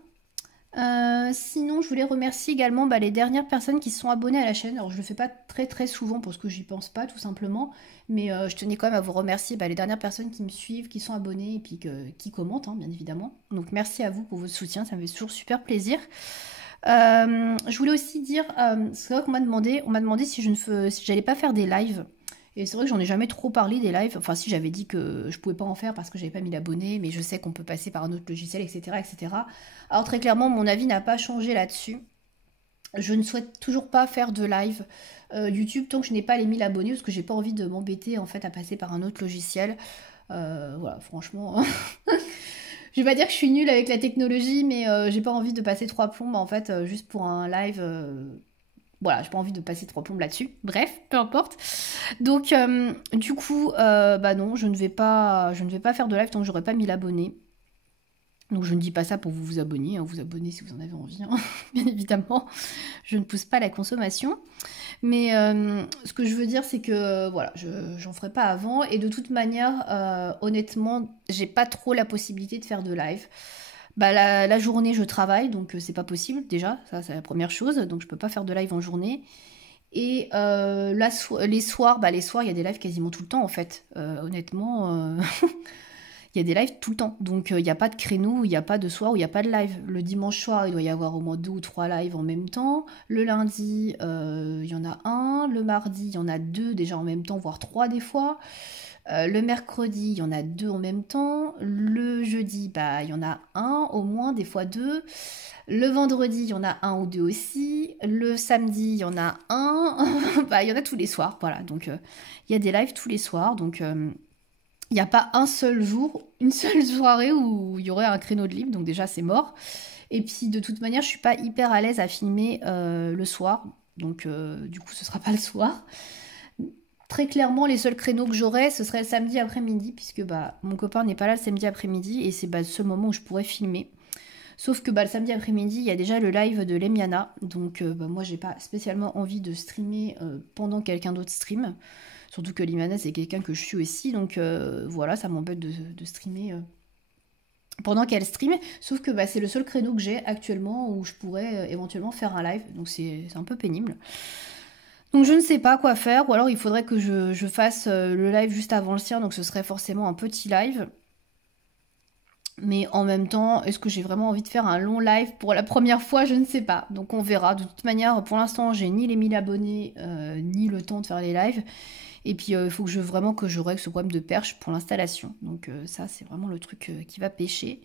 Sinon, je voulais remercier également bah, les dernières personnes qui se sont abonnées à la chaîne. Alors, je le fais pas très souvent parce que j'y pense pas, tout simplement. Mais je tenais quand même à vous remercier bah, les dernières personnes qui me suivent, qui sont abonnées et puis qui commentent, hein, bien évidemment. Donc, merci à vous pour votre soutien, ça me fait toujours super plaisir. Je voulais aussi dire, c'est vrai qu'on m'a demandé si si j'allais pas faire des lives. Et c'est vrai que j'en ai jamais trop parlé des lives. Enfin, si j'avais dit que je pouvais pas en faire parce que j'avais pas mis l'abonné, mais je sais qu'on peut passer par un autre logiciel, etc., etc. Alors très clairement, mon avis n'a pas changé là-dessus. Je ne souhaite toujours pas faire de live YouTube tant que je n'ai pas les 1000 abonnés parce que j'ai pas envie de m'embêter en fait à passer par un autre logiciel. Voilà, franchement, je vais pas dire que je suis nulle avec la technologie, mais j'ai pas envie de passer trois plombes en fait juste pour un live. Voilà, j'ai pas envie de passer trois plombes là-dessus. Bref, peu importe. Donc, du coup, bah non, je ne vais pas faire de live tant que j'aurai pas 1000 abonnés. Donc, je ne dis pas ça pour vous abonner. Hein, vous abonner si vous en avez envie, hein, bien évidemment. Je ne pousse pas la consommation. Mais ce que je veux dire, c'est que voilà, j'en ferai pas avant. Et de toute manière, honnêtement, j'ai pas trop la possibilité de faire de live. Bah, la journée, je travaille, donc c'est pas possible déjà. Ça, c'est la première chose. Donc, je peux pas faire de live en journée. Et les soirs, bah, il y a des lives quasiment tout le temps en fait. Honnêtement, il y a des lives tout le temps. Donc il n'y a pas de créneau, il n'y a pas de soir où il n'y a pas de live. Le dimanche soir, il doit y avoir au moins 2 ou 3 lives en même temps. Le lundi, il y en a un. Le mardi, il y en a 2 déjà en même temps, voire 3 des fois. Le mercredi, il y en a 2 en même temps. Le jeudi, bah, il y en a un au moins, des fois 2. Le vendredi, il y en a un ou 2 aussi. Le samedi, il y en a un. Bah, il y en a tous les soirs. Voilà, donc il y a des lives tous les soirs. Donc il n'y a pas un seul jour, une seule soirée où il y aurait un créneau de libre. Donc déjà, c'est mort. Et puis de toute manière, je suis pas hyper à l'aise à filmer le soir. Donc du coup, ce sera pas le soir. Très clairement, les seuls créneaux que j'aurais, ce serait le samedi après-midi, puisque bah, mon copain n'est pas là le samedi après-midi, et c'est bah, le seul moment où je pourrais filmer. Sauf que bah, le samedi après-midi, il y a déjà le live de Lemiana, donc bah, moi j'ai pas spécialement envie de streamer pendant que quelqu'un d'autre stream. Surtout que Lemiana c'est quelqu'un que je suis aussi, donc voilà, ça m'embête de streamer pendant qu'elle stream. Sauf que bah, c'est le seul créneau que j'ai actuellement où je pourrais éventuellement faire un live, donc c'est un peu pénible. Donc je ne sais pas quoi faire, ou alors il faudrait que je fasse le live juste avant le sien, donc ce serait forcément un petit live. Mais en même temps, est-ce que j'ai vraiment envie de faire un long live pour la première fois? Je ne sais pas. Donc on verra. De toute manière, pour l'instant, j'ai ni les 1000 abonnés, ni le temps de faire les lives. Et puis il faut que vraiment que je règle ce problème de perche pour l'installation. Donc ça, c'est vraiment le truc qui va pêcher.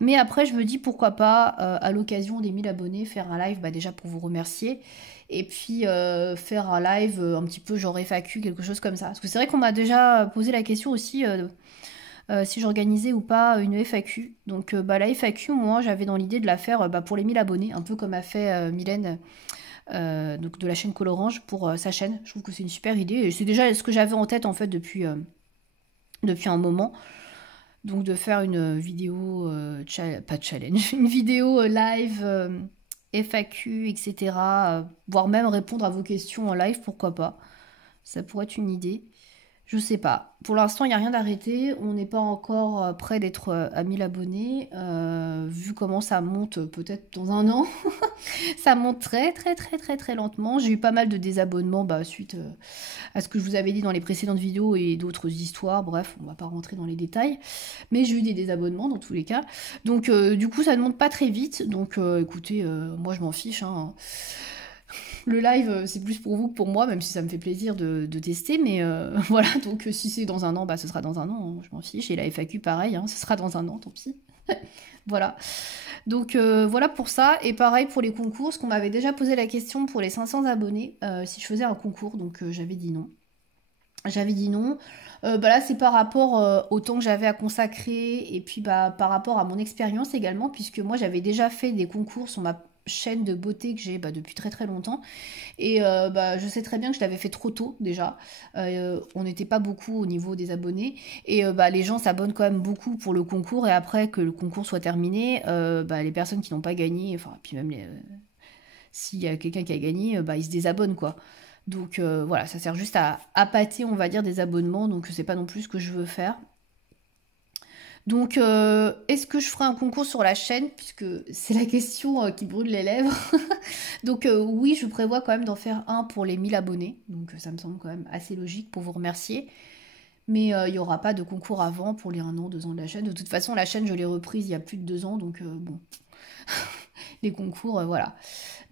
Mais après, je me dis pourquoi pas, à l'occasion des 1000 abonnés, faire un live, bah, déjà pour vous remercier. Et puis faire un live un petit peu genre FAQ, quelque chose comme ça. Parce que c'est vrai qu'on m'a déjà posé la question aussi si j'organisais ou pas une FAQ. Donc bah, la FAQ, moi j'avais dans l'idée de la faire bah, pour les 1000 abonnés, un peu comme a fait Mylène donc de la chaîne Colorange pour sa chaîne. Je trouve que c'est une super idée. Et c'est déjà ce que j'avais en tête en fait depuis un moment. Donc de faire une vidéo, pas de challenge, une vidéo live FAQ, etc. Voire même répondre à vos questions en live, pourquoi pas. Ça pourrait être une idée. Je sais pas. Pour l'instant, il n'y a rien d'arrêté. On n'est pas encore près d'être à 1000 abonnés. Vu comment ça monte, peut-être dans un an. Ça monte très très très très très lentement. J'ai eu pas mal de désabonnements suite à ce que je vous avais dit dans les précédentes vidéos et d'autres histoires. Bref, on va pas rentrer dans les détails. Mais j'ai eu des désabonnements dans tous les cas. Donc du coup, ça ne monte pas très vite. Donc écoutez, moi je m'en fiche, hein. Le live, c'est plus pour vous que pour moi, même si ça me fait plaisir de tester. Mais voilà, donc si c'est dans un an, ce sera dans un an, hein, je m'en fiche. Et la FAQ, pareil, hein, ce sera dans un an, tant pis. Voilà. Donc voilà pour ça. Et pareil pour les concours, parce qu'on m'avait déjà posé la question pour les 500 abonnés, si je faisais un concours. Donc j'avais dit non. J'avais dit non. Là, c'est par rapport au temps que j'avais à consacrer et puis par rapport à mon expérience également, puisque moi, j'avais déjà fait des concours sur ma chaîne de beauté que j'ai depuis très très longtemps. Et je sais très bien que je l'avais fait trop tôt déjà. On n'était pas beaucoup au niveau des abonnés. Et les gens s'abonnent quand même beaucoup pour le concours. Et après que le concours soit terminé, les personnes qui n'ont pas gagné, enfin, puis même s'il y a quelqu'un qui a gagné, ils se désabonnent quoi. Donc voilà, ça sert juste à appâter, on va dire, des abonnements. Donc c'est pas non plus ce que je veux faire. Donc, est-ce que je ferai un concours sur la chaîne, puisque c'est la question qui brûle les lèvres. Donc oui, je prévois quand même d'en faire un pour les 1000 abonnés. Donc ça me semble quand même assez logique pour vous remercier. Mais il n'y aura pas de concours avant pour les 1 an, 2 ans de la chaîne. De toute façon, la chaîne, je l'ai reprise il y a plus de 2 ans. Donc bon, les concours, voilà.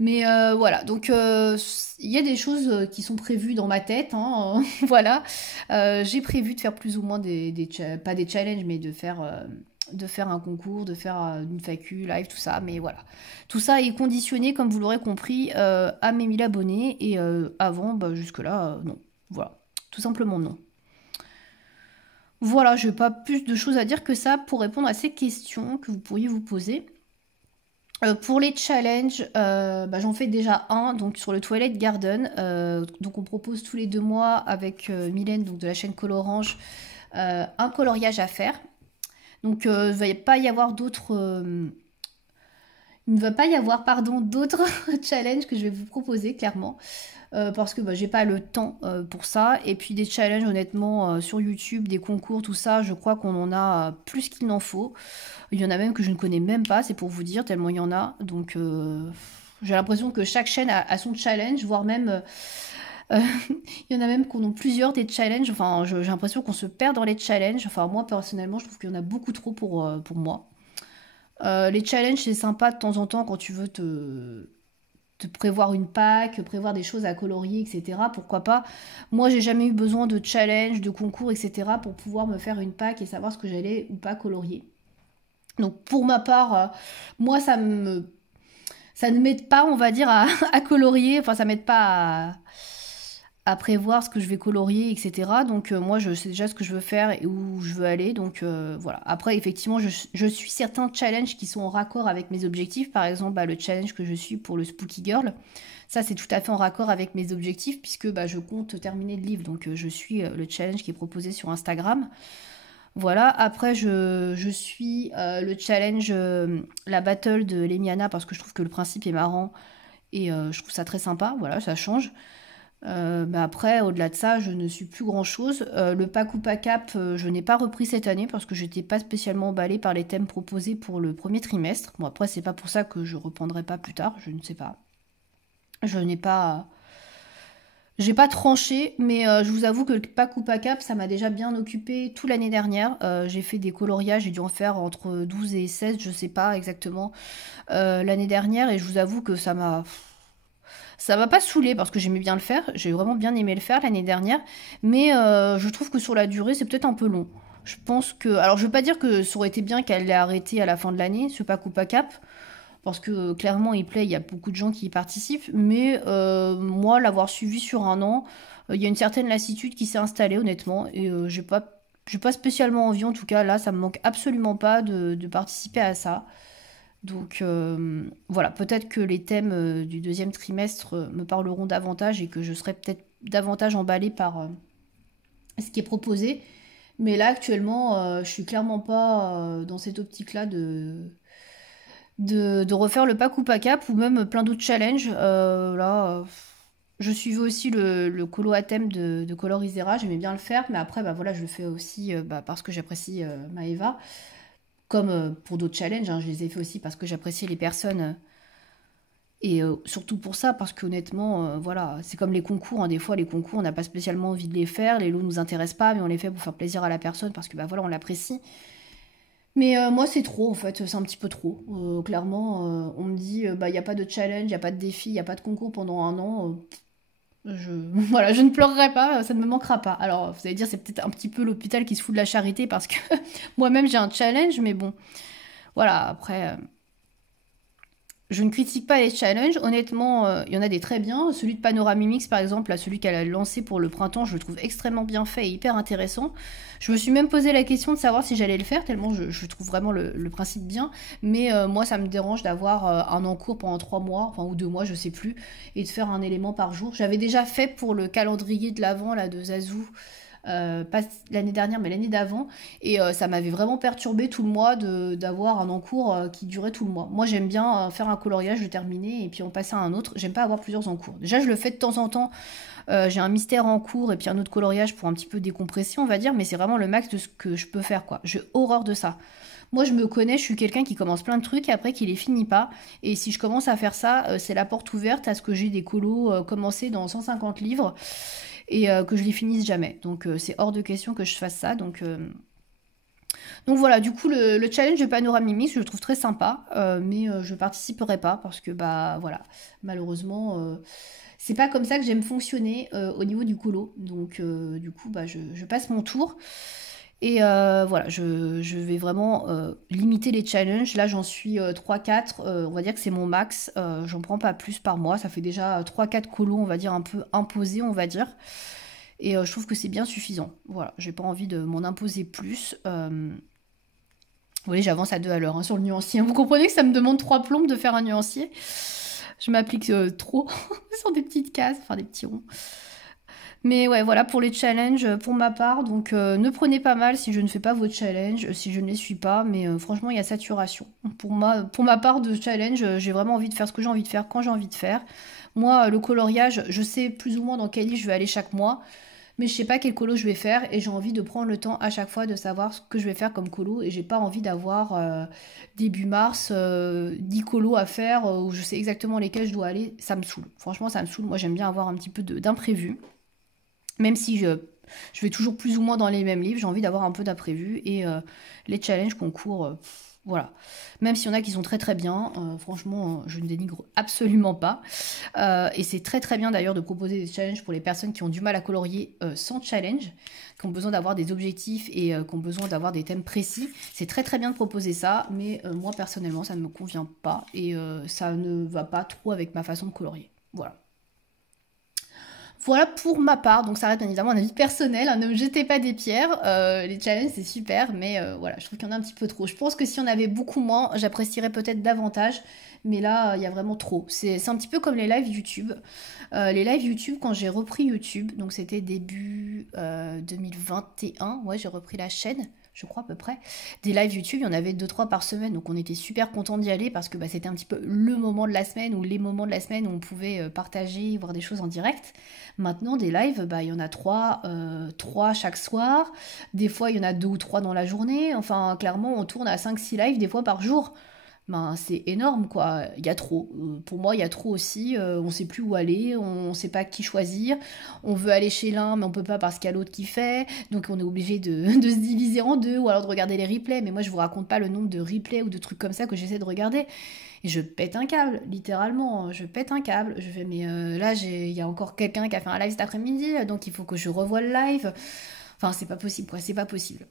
Mais voilà, donc il y a des choses qui sont prévues dans ma tête, hein, voilà. J'ai prévu de faire plus ou moins pas des challenges, mais de faire un concours, de faire une FAQ, live, tout ça, mais voilà. Tout ça est conditionné, comme vous l'aurez compris, à mes 1000 abonnés, et avant, jusque-là, non. Voilà, tout simplement non. Voilà, je n'ai pas plus de choses à dire que ça pour répondre à ces questions que vous pourriez vous poser. Pour les challenges, j'en fais déjà un, donc sur le Twilight Garden. Donc on propose tous les 2 mois avec Mylène, donc de la chaîne Colorange, un coloriage à faire. Donc il ne va pas y avoir il ne va pas y avoir, pardon, d'autres challenges que je vais vous proposer, clairement. Parce que j'ai pas le temps pour ça. Et puis des challenges, honnêtement, sur YouTube, des concours, tout ça, je crois qu'on en a plus qu'il n'en faut. Il y en a même que je ne connais même pas, c'est pour vous dire, tellement il y en a. Donc j'ai l'impression que chaque chaîne a son challenge, voire même... il y en a même qu'on a plusieurs des challenges. Enfin, j'ai l'impression qu'on se perd dans les challenges. Enfin, moi, personnellement, je trouve qu'il y en a beaucoup trop pour moi. Les challenges, c'est sympa de temps en temps quand tu veux te prévoir une pack, prévoir des choses à colorier, etc. Pourquoi pas? Moi, j'ai jamais eu besoin de challenge, de concours, etc. pour pouvoir me faire une pack et savoir ce que j'allais ou pas colorier. Donc, pour ma part, moi, ça ne m'aide pas, on va dire, à colorier. Enfin, ça m'aide pas à prévoir ce que je vais colorier, etc. Donc moi, je sais déjà ce que je veux faire et où je veux aller. Donc voilà. Après, effectivement, je suis certains challenges qui sont en raccord avec mes objectifs. Par exemple, le challenge que je suis pour le Spooky Girl. Ça, c'est tout à fait en raccord avec mes objectifs puisque je compte terminer le livre. Donc je suis le challenge qui est proposé sur Instagram. Voilà, après je suis le challenge, la battle de Lemiana parce que je trouve que le principe est marrant et je trouve ça très sympa, voilà, ça change. Après, au-delà de ça, je ne suis plus grand-chose. Le pack ou pas cap, je n'ai pas repris cette année parce que j'étais pas spécialement emballée par les thèmes proposés pour le premier trimestre. Bon, après, c'est pas pour ça que je reprendrai pas plus tard, je ne sais pas. Je n'ai pas... J'ai pas tranché, mais je vous avoue que le pack ou pas cap, ça m'a déjà bien occupé toute l'année dernière. J'ai fait des coloriages, j'ai dû en faire entre 12 et 16, je sais pas exactement, l'année dernière, et je vous avoue que ça m'a pas saoulé parce que j'aimais bien le faire. J'ai vraiment bien aimé le faire l'année dernière. Mais je trouve que sur la durée, c'est peut-être un peu long. Je pense que... Alors, je veux pas dire que ça aurait été bien qu'elle l'ait arrêté à la fin de l'année, ce pack ou pas cap. Parce que clairement, il plaît, il y a beaucoup de gens qui y participent. Mais moi, l'avoir suivi sur un an, il y a une certaine lassitude qui s'est installée, honnêtement. Et j'ai pas spécialement envie, en tout cas, là, ça me manque absolument pas de participer à ça. Donc voilà, peut-être que les thèmes du deuxième trimestre me parleront davantage et que je serai peut-être davantage emballée par ce qui est proposé. Mais là, actuellement, je suis clairement pas dans cette optique-là de refaire le pack ou pas cap ou même plein d'autres challenges. Je suivais aussi le colo à thème de Color Isera, j'aimais bien le faire, mais après, bah voilà, je le fais aussi parce que j'apprécie Maeva, comme pour d'autres challenges, hein, je les ai fait aussi parce que j'appréciais les personnes. Et surtout pour ça, parce qu'honnêtement, voilà, c'est comme les concours, hein, des fois les concours, on n'a pas spécialement envie de les faire, les lots nous intéressent pas, mais on les fait pour faire plaisir à la personne parce que bah voilà, on l'apprécie. Mais moi, c'est trop en fait, c'est un petit peu trop. Clairement, on me dit, bah il n'y a pas de challenge, il n'y a pas de défi, il n'y a pas de concours pendant un an. Je... Voilà, je ne pleurerai pas, ça ne me manquera pas. Alors, vous allez dire, c'est peut-être un petit peu l'hôpital qui se fout de la charité parce que moi-même j'ai un challenge, mais bon, voilà, après. Je ne critique pas les challenges, honnêtement, il y en a des très bien. Celui de Panoramimix, par exemple, là, celui qu'elle a lancé pour le printemps, je le trouve extrêmement bien fait et hyper intéressant. Je me suis même posé la question de savoir si j'allais le faire, tellement je trouve vraiment le principe bien. Mais moi, ça me dérange d'avoir un encours pendant 3 mois, enfin, ou 2 mois, je sais plus, et de faire un élément par jour. J'avais déjà fait pour le calendrier de l'Avent, là, de Zazou, pas l'année dernière mais l'année d'avant, et ça m'avait vraiment perturbé tout le mois d'avoir un encours qui durait tout le mois. Moi j'aime bien faire un coloriage, le terminer et puis on passe à un autre. J'aime pas avoir plusieurs encours. Déjà je le fais de temps en temps, j'ai un mystère en cours et puis un autre coloriage pour un petit peu décompresser on va dire, mais c'est vraiment le max de ce que je peux faire quoi. J'ai horreur de ça. Moi, je me connais, je suis quelqu'un qui commence plein de trucs et après qui les finit pas. Et si je commence à faire ça, c'est la porte ouverte à ce que j'ai des colos commencés dans 150 livres et que je les finisse jamais. Donc c'est hors de question que je fasse ça. Donc voilà, du coup le challenge de Panoramimix, je le trouve très sympa, mais je participerai pas parce que bah voilà, malheureusement c'est pas comme ça que j'aime fonctionner au niveau du colo. Donc du coup bah je passe mon tour. Et voilà, je vais vraiment limiter les challenges. Là, j'en suis 3-4. On va dire que c'est mon max. J'en prends pas plus par mois. Ça fait déjà 3-4 colos, on va dire, un peu imposés, on va dire. Et je trouve que c'est bien suffisant. Voilà, j'ai pas envie de m'en imposer plus. Vous voyez, j'avance à 2 à l'heure hein, sur le nuancier. Vous comprenez que ça me demande 3 plombes de faire un nuancier. Je m'applique trop sur des petites cases, enfin des petits ronds. Mais ouais, voilà pour les challenges pour ma part. Donc ne prenez pas mal si je ne fais pas vos challenges, si je ne les suis pas. Mais franchement, il y a saturation. Pour ma part de challenge, j'ai vraiment envie de faire ce que j'ai envie de faire quand j'ai envie de faire. Moi, le coloriage, je sais plus ou moins dans quel livre je vais aller chaque mois. Mais je sais pas quel colo je vais faire et j'ai envie de prendre le temps à chaque fois de savoir ce que je vais faire comme colo et j'ai pas envie d'avoir début mars 10 colos à faire où je sais exactement lesquels je dois aller. Ça me saoule. Franchement, ça me saoule. Moi, j'aime bien avoir un petit peu d'imprévu. Même si je vais toujours plus ou moins dans les mêmes livres, j'ai envie d'avoir un peu d'imprévu. Et les challenges concours, voilà. Même s'il y en a qui sont très très bien, franchement, je ne dénigre absolument pas. Et c'est très très bien d'ailleurs de proposer des challenges pour les personnes qui ont du mal à colorier sans challenge, qui ont besoin d'avoir des objectifs et qui ont besoin d'avoir des thèmes précis. C'est très très bien de proposer ça, mais moi personnellement, ça ne me convient pas et ça ne va pas trop avec ma façon de colorier. Voilà. Voilà pour ma part, donc ça reste bien évidemment un avis personnel, hein, ne me jetez pas des pierres, les challenges c'est super, mais voilà, je trouve qu'il y en a un petit peu trop. Je pense que si on avait beaucoup moins, j'apprécierais peut-être davantage, mais là, il y a vraiment trop. C'est un petit peu comme les lives YouTube. Les lives YouTube, quand j'ai repris YouTube, donc c'était début 2021, ouais, j'ai repris la chaîne, je crois à peu près. Des lives YouTube, il y en avait 2-3 par semaine, donc on était super contents d'y aller parce que bah, c'était un petit peu le moment de la semaine ou les moments de la semaine où on pouvait partager, voir des choses en direct. Maintenant, des lives, bah, il y en a 3 chaque soir. Des fois, il y en a 2 ou 3 dans la journée. Enfin, clairement, on tourne à 5-6 lives des fois par jour. Ben, c'est énorme, quoi. Il y a trop. Pour moi, il y a trop aussi. On sait plus où aller, on sait pas qui choisir. On veut aller chez l'un, mais on peut pas parce qu'il y a l'autre qui fait. Donc, on est obligé de se diviser en deux ou alors de regarder les replays. Mais moi, je vous raconte pas le nombre de replays ou de trucs comme ça que j'essaie de regarder. Et je pète un câble, littéralement. Je pète un câble. Je fais, mais là, il y a encore quelqu'un qui a fait un live cet après-midi, donc il faut que je revoie le live. Enfin, c'est pas possible, quoi. C'est pas possible.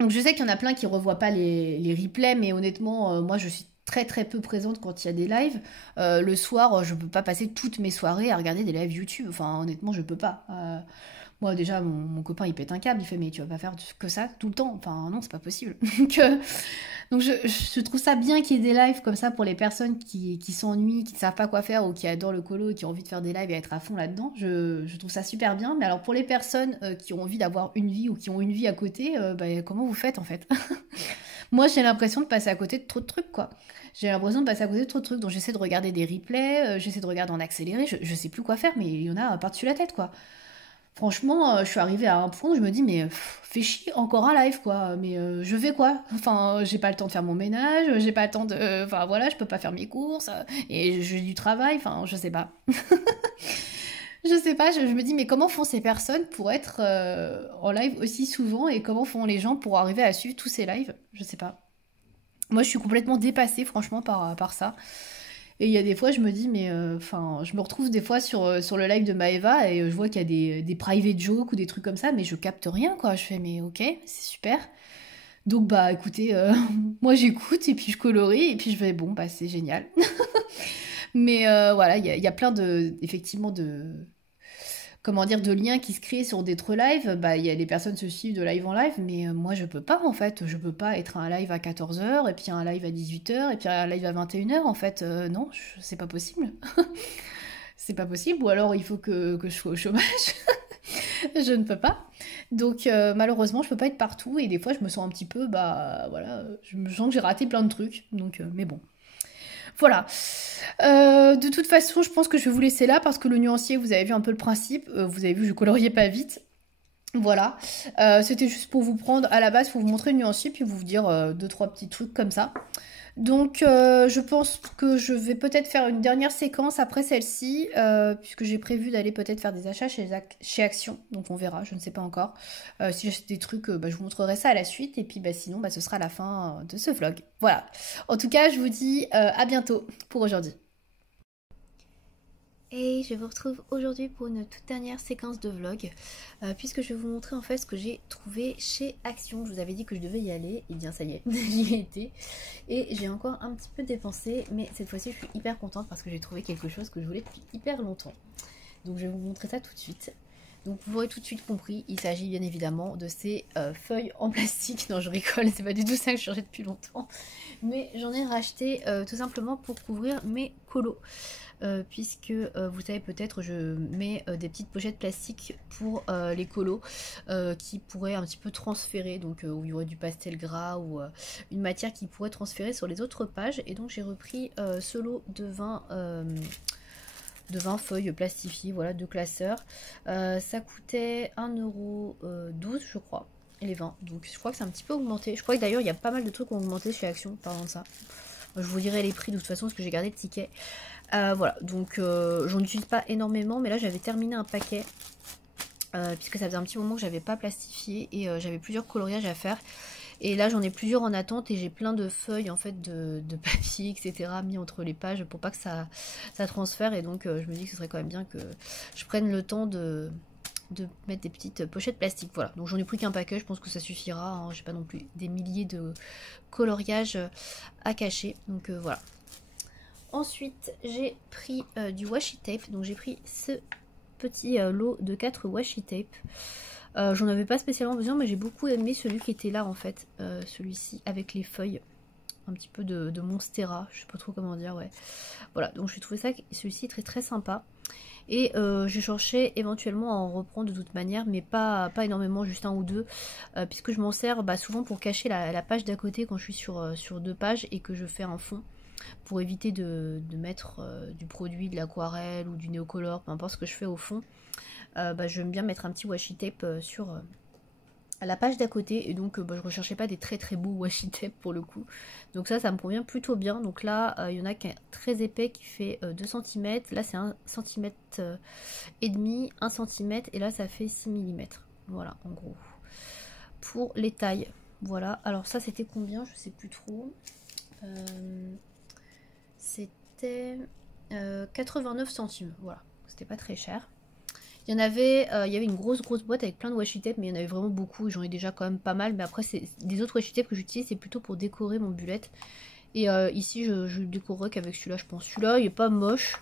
Donc je sais qu'il y en a plein qui revoient pas les replays, mais honnêtement, moi je suis très très peu présente quand il y a des lives. Le soir, je peux pas passer toutes mes soirées à regarder des lives YouTube. Enfin, honnêtement, je peux pas. Moi déjà, mon copain il pète un câble, il fait mais tu vas pas faire que ça tout le temps. Enfin non, c'est pas possible. Donc je trouve ça bien qu'il y ait des lives comme ça pour les personnes qui s'ennuient, qui ne savent pas quoi faire ou qui adorent le colo et qui ont envie de faire des lives et être à fond là-dedans. Je trouve ça super bien. Mais alors pour les personnes qui ont envie d'avoir une vie ou qui ont une vie à côté, bah, comment vous faites en fait? Moi, j'ai l'impression de passer à côté de trop de trucs, quoi. J'ai l'impression de passer à côté de trop de trucs. Donc, j'essaie de regarder des replays, j'essaie de regarder en accéléré. Je sais plus quoi faire, mais il y en a par-dessus la tête, quoi. Franchement, je suis arrivée à un point où je me dis, mais fais chier, encore un live, quoi. Mais je vais quoi? Enfin, j'ai pas le temps de faire mon ménage, j'ai pas le temps de. Enfin, voilà, je peux pas faire mes courses, et j'ai du travail, enfin, je sais pas. Je sais pas, je me dis, mais comment font ces personnes pour être en live aussi souvent et comment font les gens pour arriver à suivre tous ces lives? Je sais pas. Moi, je suis complètement dépassée, franchement, par ça. Et il y a des fois, je me dis, mais enfin, je me retrouve des fois sur le live de Maeva et je vois qu'il y a des private jokes ou des trucs comme ça, mais je capte rien, quoi. Je fais, mais ok, c'est super. Donc, bah écoutez, moi j'écoute et puis je colorie et puis je fais, bon, bah c'est génial. Mais voilà, il y a plein de, effectivement, comment dire, de liens qui se créent sur d'autres lives. Bah, il y a les personnes se suivent de live en live, mais moi je peux pas en fait. Je peux pas être un live à 14 h et puis un live à 18 h et puis un live à 21 h en fait. Non, c'est pas possible. C'est pas possible. Ou alors il faut que je sois au chômage. Je ne peux pas. Donc malheureusement, je peux pas être partout et des fois je me sens un petit peu, bah voilà, je me sens que j'ai raté plein de trucs. Donc, mais bon. Voilà. De toute façon, je pense que je vais vous laisser là parce que le nuancier, vous avez vu un peu le principe. Vous avez vu, je coloriais pas vite. Voilà. C'était juste pour vous prendre à la base, pour vous montrer le nuancier, puis vous dire deux, trois petits trucs comme ça. Donc, je pense que je vais peut-être faire une dernière séquence après celle-ci, puisque j'ai prévu d'aller peut-être faire des achats chez Action. Donc, on verra, je ne sais pas encore. Si j'achète des trucs, bah, je vous montrerai ça à la suite. Et puis, bah, sinon, bah, ce sera la fin de ce vlog. Voilà. En tout cas, je vous dis à bientôt pour aujourd'hui. Et je vous retrouve aujourd'hui pour une toute dernière séquence de vlog, puisque je vais vous montrer en fait ce que j'ai trouvé chez Action. Je vous avais dit que je devais y aller, et bien ça y est, j'y ai été. Et j'ai encore un petit peu dépensé, mais cette fois-ci je suis hyper contente parce que j'ai trouvé quelque chose que je voulais depuis hyper longtemps. Donc je vais vous montrer ça tout de suite. Donc vous aurez tout de suite compris, il s'agit bien évidemment de ces feuilles en plastique. Non, je rigole, c'est pas du tout ça que je cherchais depuis longtemps. Mais j'en ai racheté tout simplement pour couvrir mes colos. Puisque vous savez peut-être, je mets des petites pochettes plastiques pour les colos qui pourraient un petit peu transférer, donc où il y aurait du pastel gras ou une matière qui pourrait transférer sur les autres pages. Et donc j'ai repris ce lot de 20 feuilles plastifiées, voilà, de classeurs. Ça coûtait 1,12 € je crois, les 20. Donc je crois que c'est un petit peu augmenté. Je crois que d'ailleurs il y a pas mal de trucs qui ont augmenté chez Action, parlant de ça. Je vous dirai les prix de toute façon parce que j'ai gardé le ticket. Voilà, donc j'en utilise pas énormément, mais là j'avais terminé un paquet. Puisque ça faisait un petit moment que j'avais pas plastifié et j'avais plusieurs coloriages à faire. Et là j'en ai plusieurs en attente et j'ai plein de feuilles en fait de papier etc mis entre les pages pour pas que ça transfère. Et donc je me dis que ce serait quand même bien que je prenne le temps de mettre des petites pochettes plastiques. Voilà, donc j'en ai pris qu'un paquet, je pense que ça suffira, hein. J'ai pas non plus des milliers de coloriages à cacher. Donc voilà. Ensuite j'ai pris du washi tape, donc j'ai pris ce petit lot de 4 washi tape. J'en avais pas spécialement besoin, mais j'ai beaucoup aimé celui qui était là en fait, celui-ci avec les feuilles, un petit peu de Monstera, je sais pas trop comment dire, ouais. Voilà, donc j'ai trouvé ça, celui-ci très très sympa. Et j'ai cherché éventuellement à en reprendre de toute manière, mais pas énormément, juste un ou deux, puisque je m'en sers souvent pour cacher la page d'à côté quand je suis sur deux pages et que je fais un fond, pour éviter de mettre du produit, de l'aquarelle ou du néocolor, peu importe ce que je fais au fond. J'aime bien mettre un petit washi tape sur la page d'à côté, et donc je recherchais pas des très très beaux washi tape pour le coup, donc ça me convient plutôt bien. Donc là il y en a qui est très épais qui fait 2 cm, là c'est 1 cm et demi, 1 cm, et là ça fait 6 mm, voilà en gros pour les tailles. Voilà, alors ça c'était combien, je sais plus trop, c'était 89 centimes, voilà, c'était pas très cher. Il y avait une grosse boîte avec plein de washi tape, mais il y en avait vraiment beaucoup et j'en ai déjà quand même pas mal. Mais après, c'est des autres washi tape que j'utilise, c'est plutôt pour décorer mon bullet. Et ici, je décorerai qu'avec celui-là, je pense. Celui-là, il est pas moche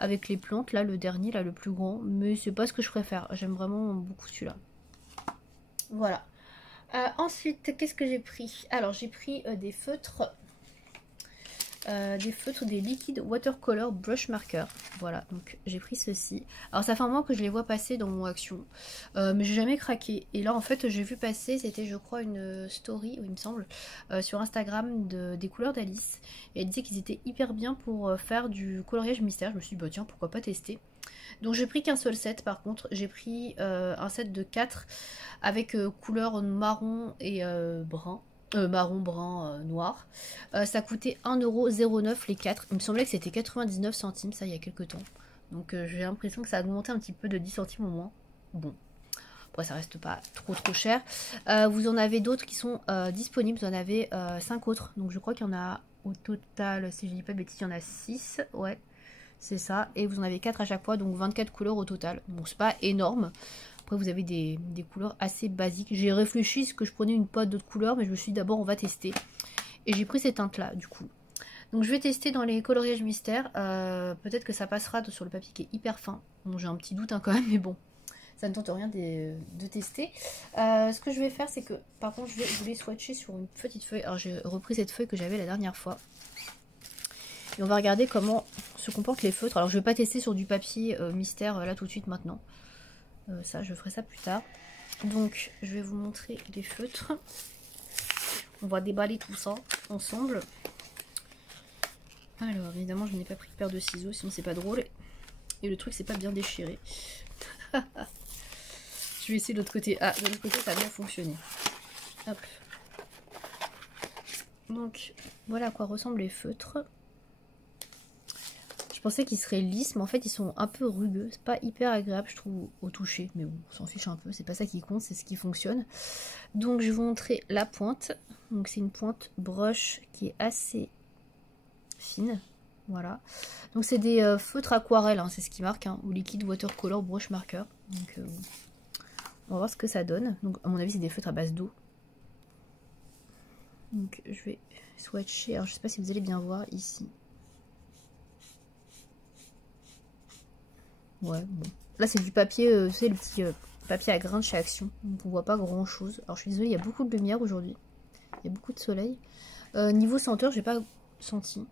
avec les plantes, là, le dernier, là, le plus grand. Mais c'est pas ce que je préfère. J'aime vraiment beaucoup celui-là. Voilà. Ensuite, qu'est-ce que j'ai pris? Alors, j'ai pris des feutres. des feutres, des liquides watercolor brush marker. Voilà, donc j'ai pris ceci. Alors ça fait un moment que je les vois passer dans mon action, mais j'ai jamais craqué. Et là en fait j'ai vu passer, c'était je crois une story, il me semble, sur Instagram des couleurs d'Alice. Et elle disait qu'ils étaient hyper bien pour faire du coloriage mystère. Je me suis dit bah tiens pourquoi pas tester. Donc j'ai pris qu'un seul set par contre, j'ai pris un set de 4 avec couleur marron et brun. Marron, brun, noir. Ça coûtait 1,09€ les 4. Il me semblait que c'était 99 centimes, ça, il y a quelques temps. Donc j'ai l'impression que ça a augmenté un petit peu de 10 centimes au moins. Bon, après ça reste pas trop cher. Vous en avez d'autres qui sont disponibles. Vous en avez 5 autres. Donc je crois qu'il y en a au total, si je dis pas de bêtises, il y en a 6. Ouais, c'est ça. Et vous en avez 4 à chaque fois, donc 24 couleurs au total. Bon, c'est pas énorme. Après vous avez des couleurs assez basiques. J'ai réfléchi ce que je prenais une pote d'autres couleurs, mais je me suis dit d'abord on va tester. Et j'ai pris ces teintes là du coup. Donc je vais tester dans les coloriages mystères. Peut-être que ça passera sur le papier qui est hyper fin. Bon, j'ai un petit doute hein, quand même, mais bon. Ça ne tente rien de tester. Ce que je vais faire c'est que par contre je vais les swatcher sur une petite feuille. Alors j'ai repris cette feuille que j'avais la dernière fois. Et on va regarder comment se comportent les feutres. Alors je vais pas tester sur du papier mystère là tout de suite maintenant. Ça, je ferai ça plus tard. Donc, je vais vous montrer les feutres. On va déballer tout ça ensemble. Alors, évidemment, je n'ai pas pris de paire de ciseaux, sinon c'est pas drôle. Et le truc, c'est pas bien déchiré. Je vais essayer de l'autre côté. Ah, de l'autre côté, ça a bien fonctionné. Hop. Donc, voilà à quoi ressemblent les feutres. Je pensais qu'ils seraient lisses, mais en fait ils sont un peu rugueux. C'est pas hyper agréable je trouve au toucher, mais bon, on s'en fiche un peu, c'est pas ça qui compte, c'est ce qui fonctionne. Donc je vais vous montrer la pointe. Donc c'est une pointe brush qui est assez fine, voilà. Donc c'est des feutres aquarelles, hein, c'est ce qui marque, hein, ou liquide watercolor brush marker. Donc on va voir ce que ça donne. Donc à mon avis c'est des feutres à base d'eau. Donc je vais swatcher, alors je sais pas si vous allez bien voir ici. Ouais, bon. Là c'est du papier, c'est le petit papier à grains de chez Action. Donc on voit pas grand chose. Alors je suis désolée, il y a beaucoup de lumière aujourd'hui. Il y a beaucoup de soleil. Niveau senteur, j'ai pas senti.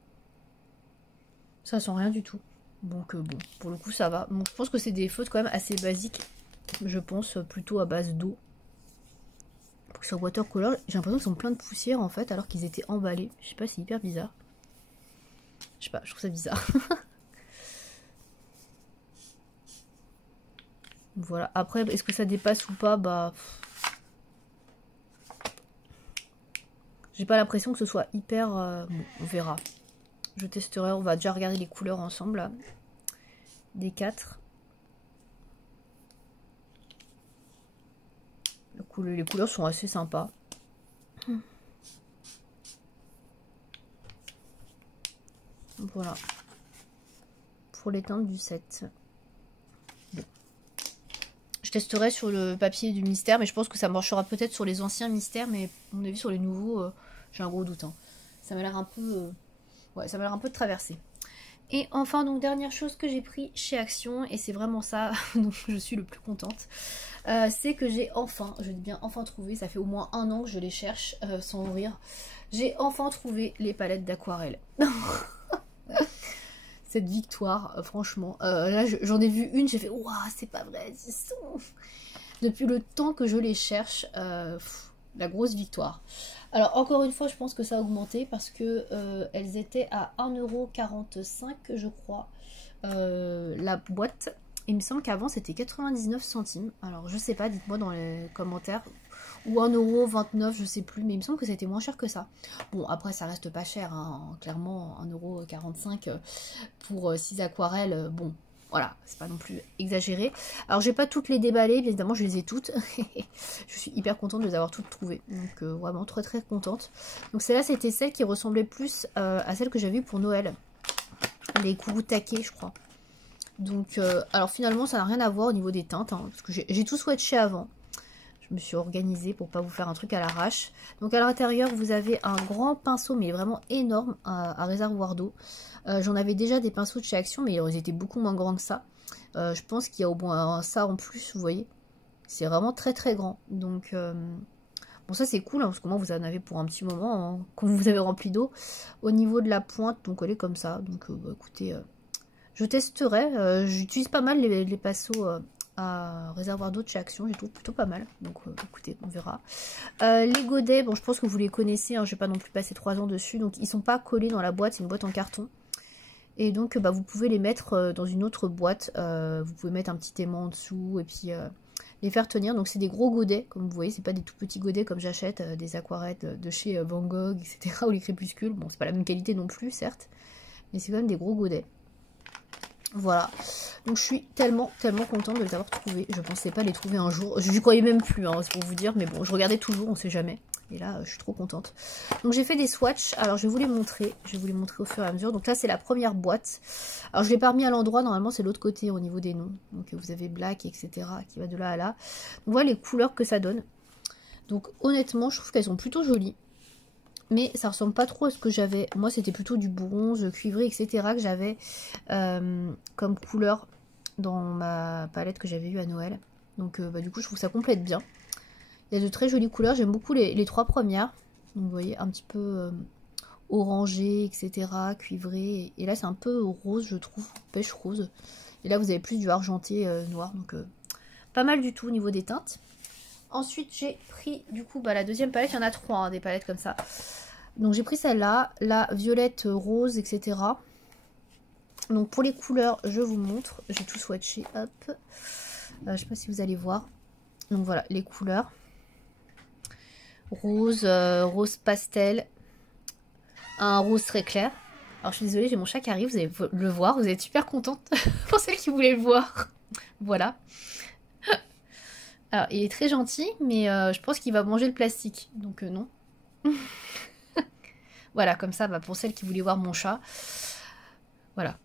Ça sent rien du tout. Donc bon, pour le coup ça va. Donc je pense que c'est des feutres quand même assez basiques. Je pense plutôt à base d'eau. Pour que sur watercolor, j'ai l'impression qu'ils sont pleins de poussière en fait, alors qu'ils étaient emballés. Je sais pas, c'est hyper bizarre. Je sais pas, je trouve ça bizarre. Voilà, après, est-ce que ça dépasse ou pas? Bah, j'ai pas l'impression que ce soit hyper... Bon, on verra. Je testerai, on va déjà regarder les couleurs ensemble, là. Des 4. Les couleurs sont assez sympas. Voilà. Pour les teintes du set. Je testerai sur le papier du mystère, mais je pense que ça marchera peut-être sur les anciens mystères, mais à mon avis sur les nouveaux, j'ai un gros doute. Hein. Ça m'a l'air un peu... ouais, ça m'a l'air un peu de traverser. Et enfin, donc dernière chose que j'ai pris chez Action, et c'est vraiment ça dont je suis le plus contente, c'est que j'ai enfin, je dis bien enfin trouvé, ça fait au moins 1 an que je les cherche, sans rire, j'ai enfin trouvé les palettes d'aquarelle. Cette victoire, franchement. Là, j'en ai vu une, j'ai fait waouh, c'est pas vrai. Depuis le temps que je les cherche, la grosse victoire. Alors, encore une fois, je pense que ça a augmenté parce que elles étaient à 1,45 € je crois, la boîte. Il me semble qu'avant c'était 99 centimes. Alors, je sais pas, dites-moi dans les commentaires. Ou 1,29 €, je sais plus, mais il me semble que c'était moins cher que ça. Bon, après, ça reste pas cher, hein, clairement, 1,45 € pour 6 aquarelles, bon, voilà, c'est pas non plus exagéré. Alors, je vais pas toutes les déballer, bien évidemment, je les ai toutes. Je suis hyper contente de les avoir toutes trouvées, donc vraiment très très contente. Donc, celle-là, c'était celle qui ressemblait plus à celle que j'avais eue pour Noël. Les Kurutake, je crois. Donc, alors finalement, ça n'a rien à voir au niveau des teintes, hein, parce que j'ai tout swatché avant. Je me suis organisée pour pas vous faire un truc à l'arrache. Donc à l'intérieur, vous avez un grand pinceau, mais vraiment énorme, à réservoir d'eau. J'en avais déjà des pinceaux de chez Action, mais ils étaient beaucoup moins grands que ça. Je pense qu'il y a au moins ça en plus, vous voyez. C'est vraiment très très grand. Donc Bon ça c'est cool, hein, parce que moi vous en avez pour un petit moment, hein, quand vous avez rempli d'eau. Au niveau de la pointe, donc elle est comme ça. Donc bah, écoutez, je testerai. J'utilise pas mal les pinceaux à réservoir d'eau de chez Action, je les trouve plutôt pas mal. Donc écoutez, on verra. Les godets, bon je pense que vous les connaissez, hein, je vais pas non plus passer 3 ans dessus. Donc ils sont pas collés dans la boîte, c'est une boîte en carton. Et donc bah, vous pouvez les mettre dans une autre boîte. Vous pouvez mettre un petit aimant en dessous et puis les faire tenir. Donc c'est des gros godets, comme vous voyez, c'est pas des tout petits godets comme j'achète des aquarelles de chez Van Gogh, etc. ou les crépuscules. Bon, c'est pas la même qualité non plus, certes, mais c'est quand même des gros godets. Voilà, donc je suis tellement contente de les avoir trouvés. Je pensais pas les trouver un jour, je n'y croyais même plus, hein, c'est pour vous dire, mais bon, je regardais toujours, on sait jamais. Et là, je suis trop contente. Donc j'ai fait des swatchs, alors je vais vous les montrer, au fur et à mesure. Donc là, c'est la première boîte. Alors je l'ai pas remis à l'endroit, normalement c'est l'autre côté au niveau des noms. Donc vous avez black, etc. qui va de là à là. On voit les couleurs que ça donne. Donc honnêtement, je trouve qu'elles sont plutôt jolies. Mais ça ressemble pas trop à ce que j'avais. Moi, c'était plutôt du bronze, cuivré, etc. que j'avais comme couleur dans ma palette que j'avais eue à Noël. Donc, bah, du coup, je trouve que ça complète bien. Il y a de très jolies couleurs. J'aime beaucoup les 3 premières. Donc, vous voyez, un petit peu orangé, etc. Cuivré. Et là, c'est un peu rose, je trouve. Pêche rose. Et là, vous avez plus du argenté noir. Donc, pas mal du tout au niveau des teintes. Ensuite, j'ai pris du coup bah, la deuxième palette. Il y en a 3 hein, des palettes comme ça. Donc j'ai pris celle-là, la violette, rose, etc. Donc pour les couleurs, je vous montre. J'ai tout swatché. Hop. Je sais pas si vous allez voir. Donc voilà, les couleurs. Rose, rose pastel. Un rose très clair. Alors je suis désolée, j'ai mon chat qui arrive. Vous allez le voir. Vous êtes super contente pour celle qui voulait le voir. Voilà. Alors, il est très gentil, mais je pense qu'il va manger le plastique. Donc, non. Voilà, comme ça, bah, pour celle qui voulait voir mon chat. Voilà.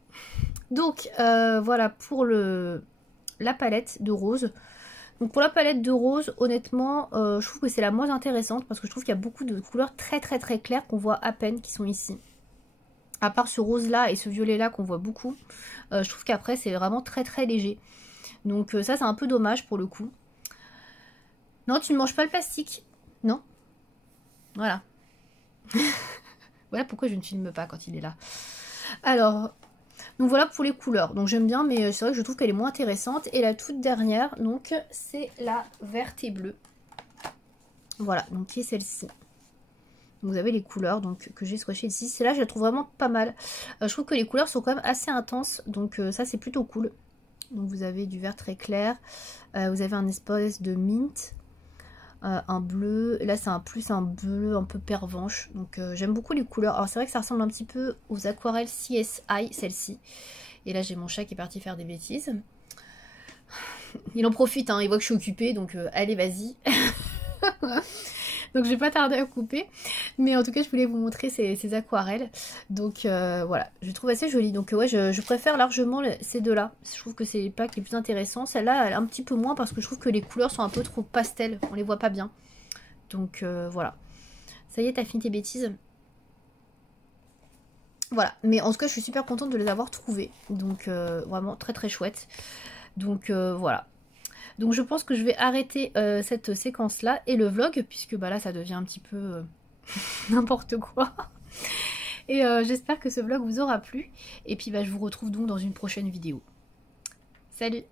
Donc, voilà pour la palette de rose. Donc, pour la palette de rose, honnêtement, je trouve que c'est la moins intéressante parce que je trouve qu'il y a beaucoup de couleurs très claires qu'on voit à peine qui sont ici. À part ce rose-là et ce violet-là qu'on voit beaucoup, je trouve qu'après, c'est vraiment très léger. Donc, ça, c'est un peu dommage pour le coup. Non, tu ne manges pas le plastique. Non. Voilà. Voilà pourquoi je ne filme pas quand il est là. Alors, donc voilà pour les couleurs. Donc j'aime bien, mais c'est vrai que je trouve qu'elle est moins intéressante. Et la toute dernière, donc, c'est la verte et bleue. Voilà, donc qui est celle-ci. Vous avez les couleurs donc que j'ai swatchées ici. Celle-là, je la trouve vraiment pas mal. Je trouve que les couleurs sont quand même assez intenses. Donc ça, c'est plutôt cool. Donc vous avez du vert très clair. Vous avez un espèce de mint. Un bleu, là c'est plus un bleu un peu pervenche, donc j'aime beaucoup les couleurs. Alors c'est vrai que ça ressemble un petit peu aux aquarelles CSI, celle-ci. Et là j'ai mon chat qui est parti faire des bêtises. Il en profite, hein, il voit que je suis occupée, donc allez vas-y. Donc je vais pas tarder à couper, mais en tout cas je voulais vous montrer ces aquarelles. Donc voilà, je trouve assez joli. Donc ouais, je préfère largement ces deux-là. Je trouve que c'est les packs les plus intéressants. Celle-là, elle est un petit peu moins parce que je trouve que les couleurs sont un peu trop pastel. On les voit pas bien. Donc voilà. Ça y est, t'as fini tes bêtises. Voilà, mais en tout cas je suis super contente de les avoir trouvées. Donc vraiment très chouette. Donc voilà. Donc je pense que je vais arrêter cette séquence là et le vlog, puisque bah là ça devient un petit peu n'importe quoi. Et j'espère que ce vlog vous aura plu. Et puis bah, je vous retrouve donc dans une prochaine vidéo. Salut!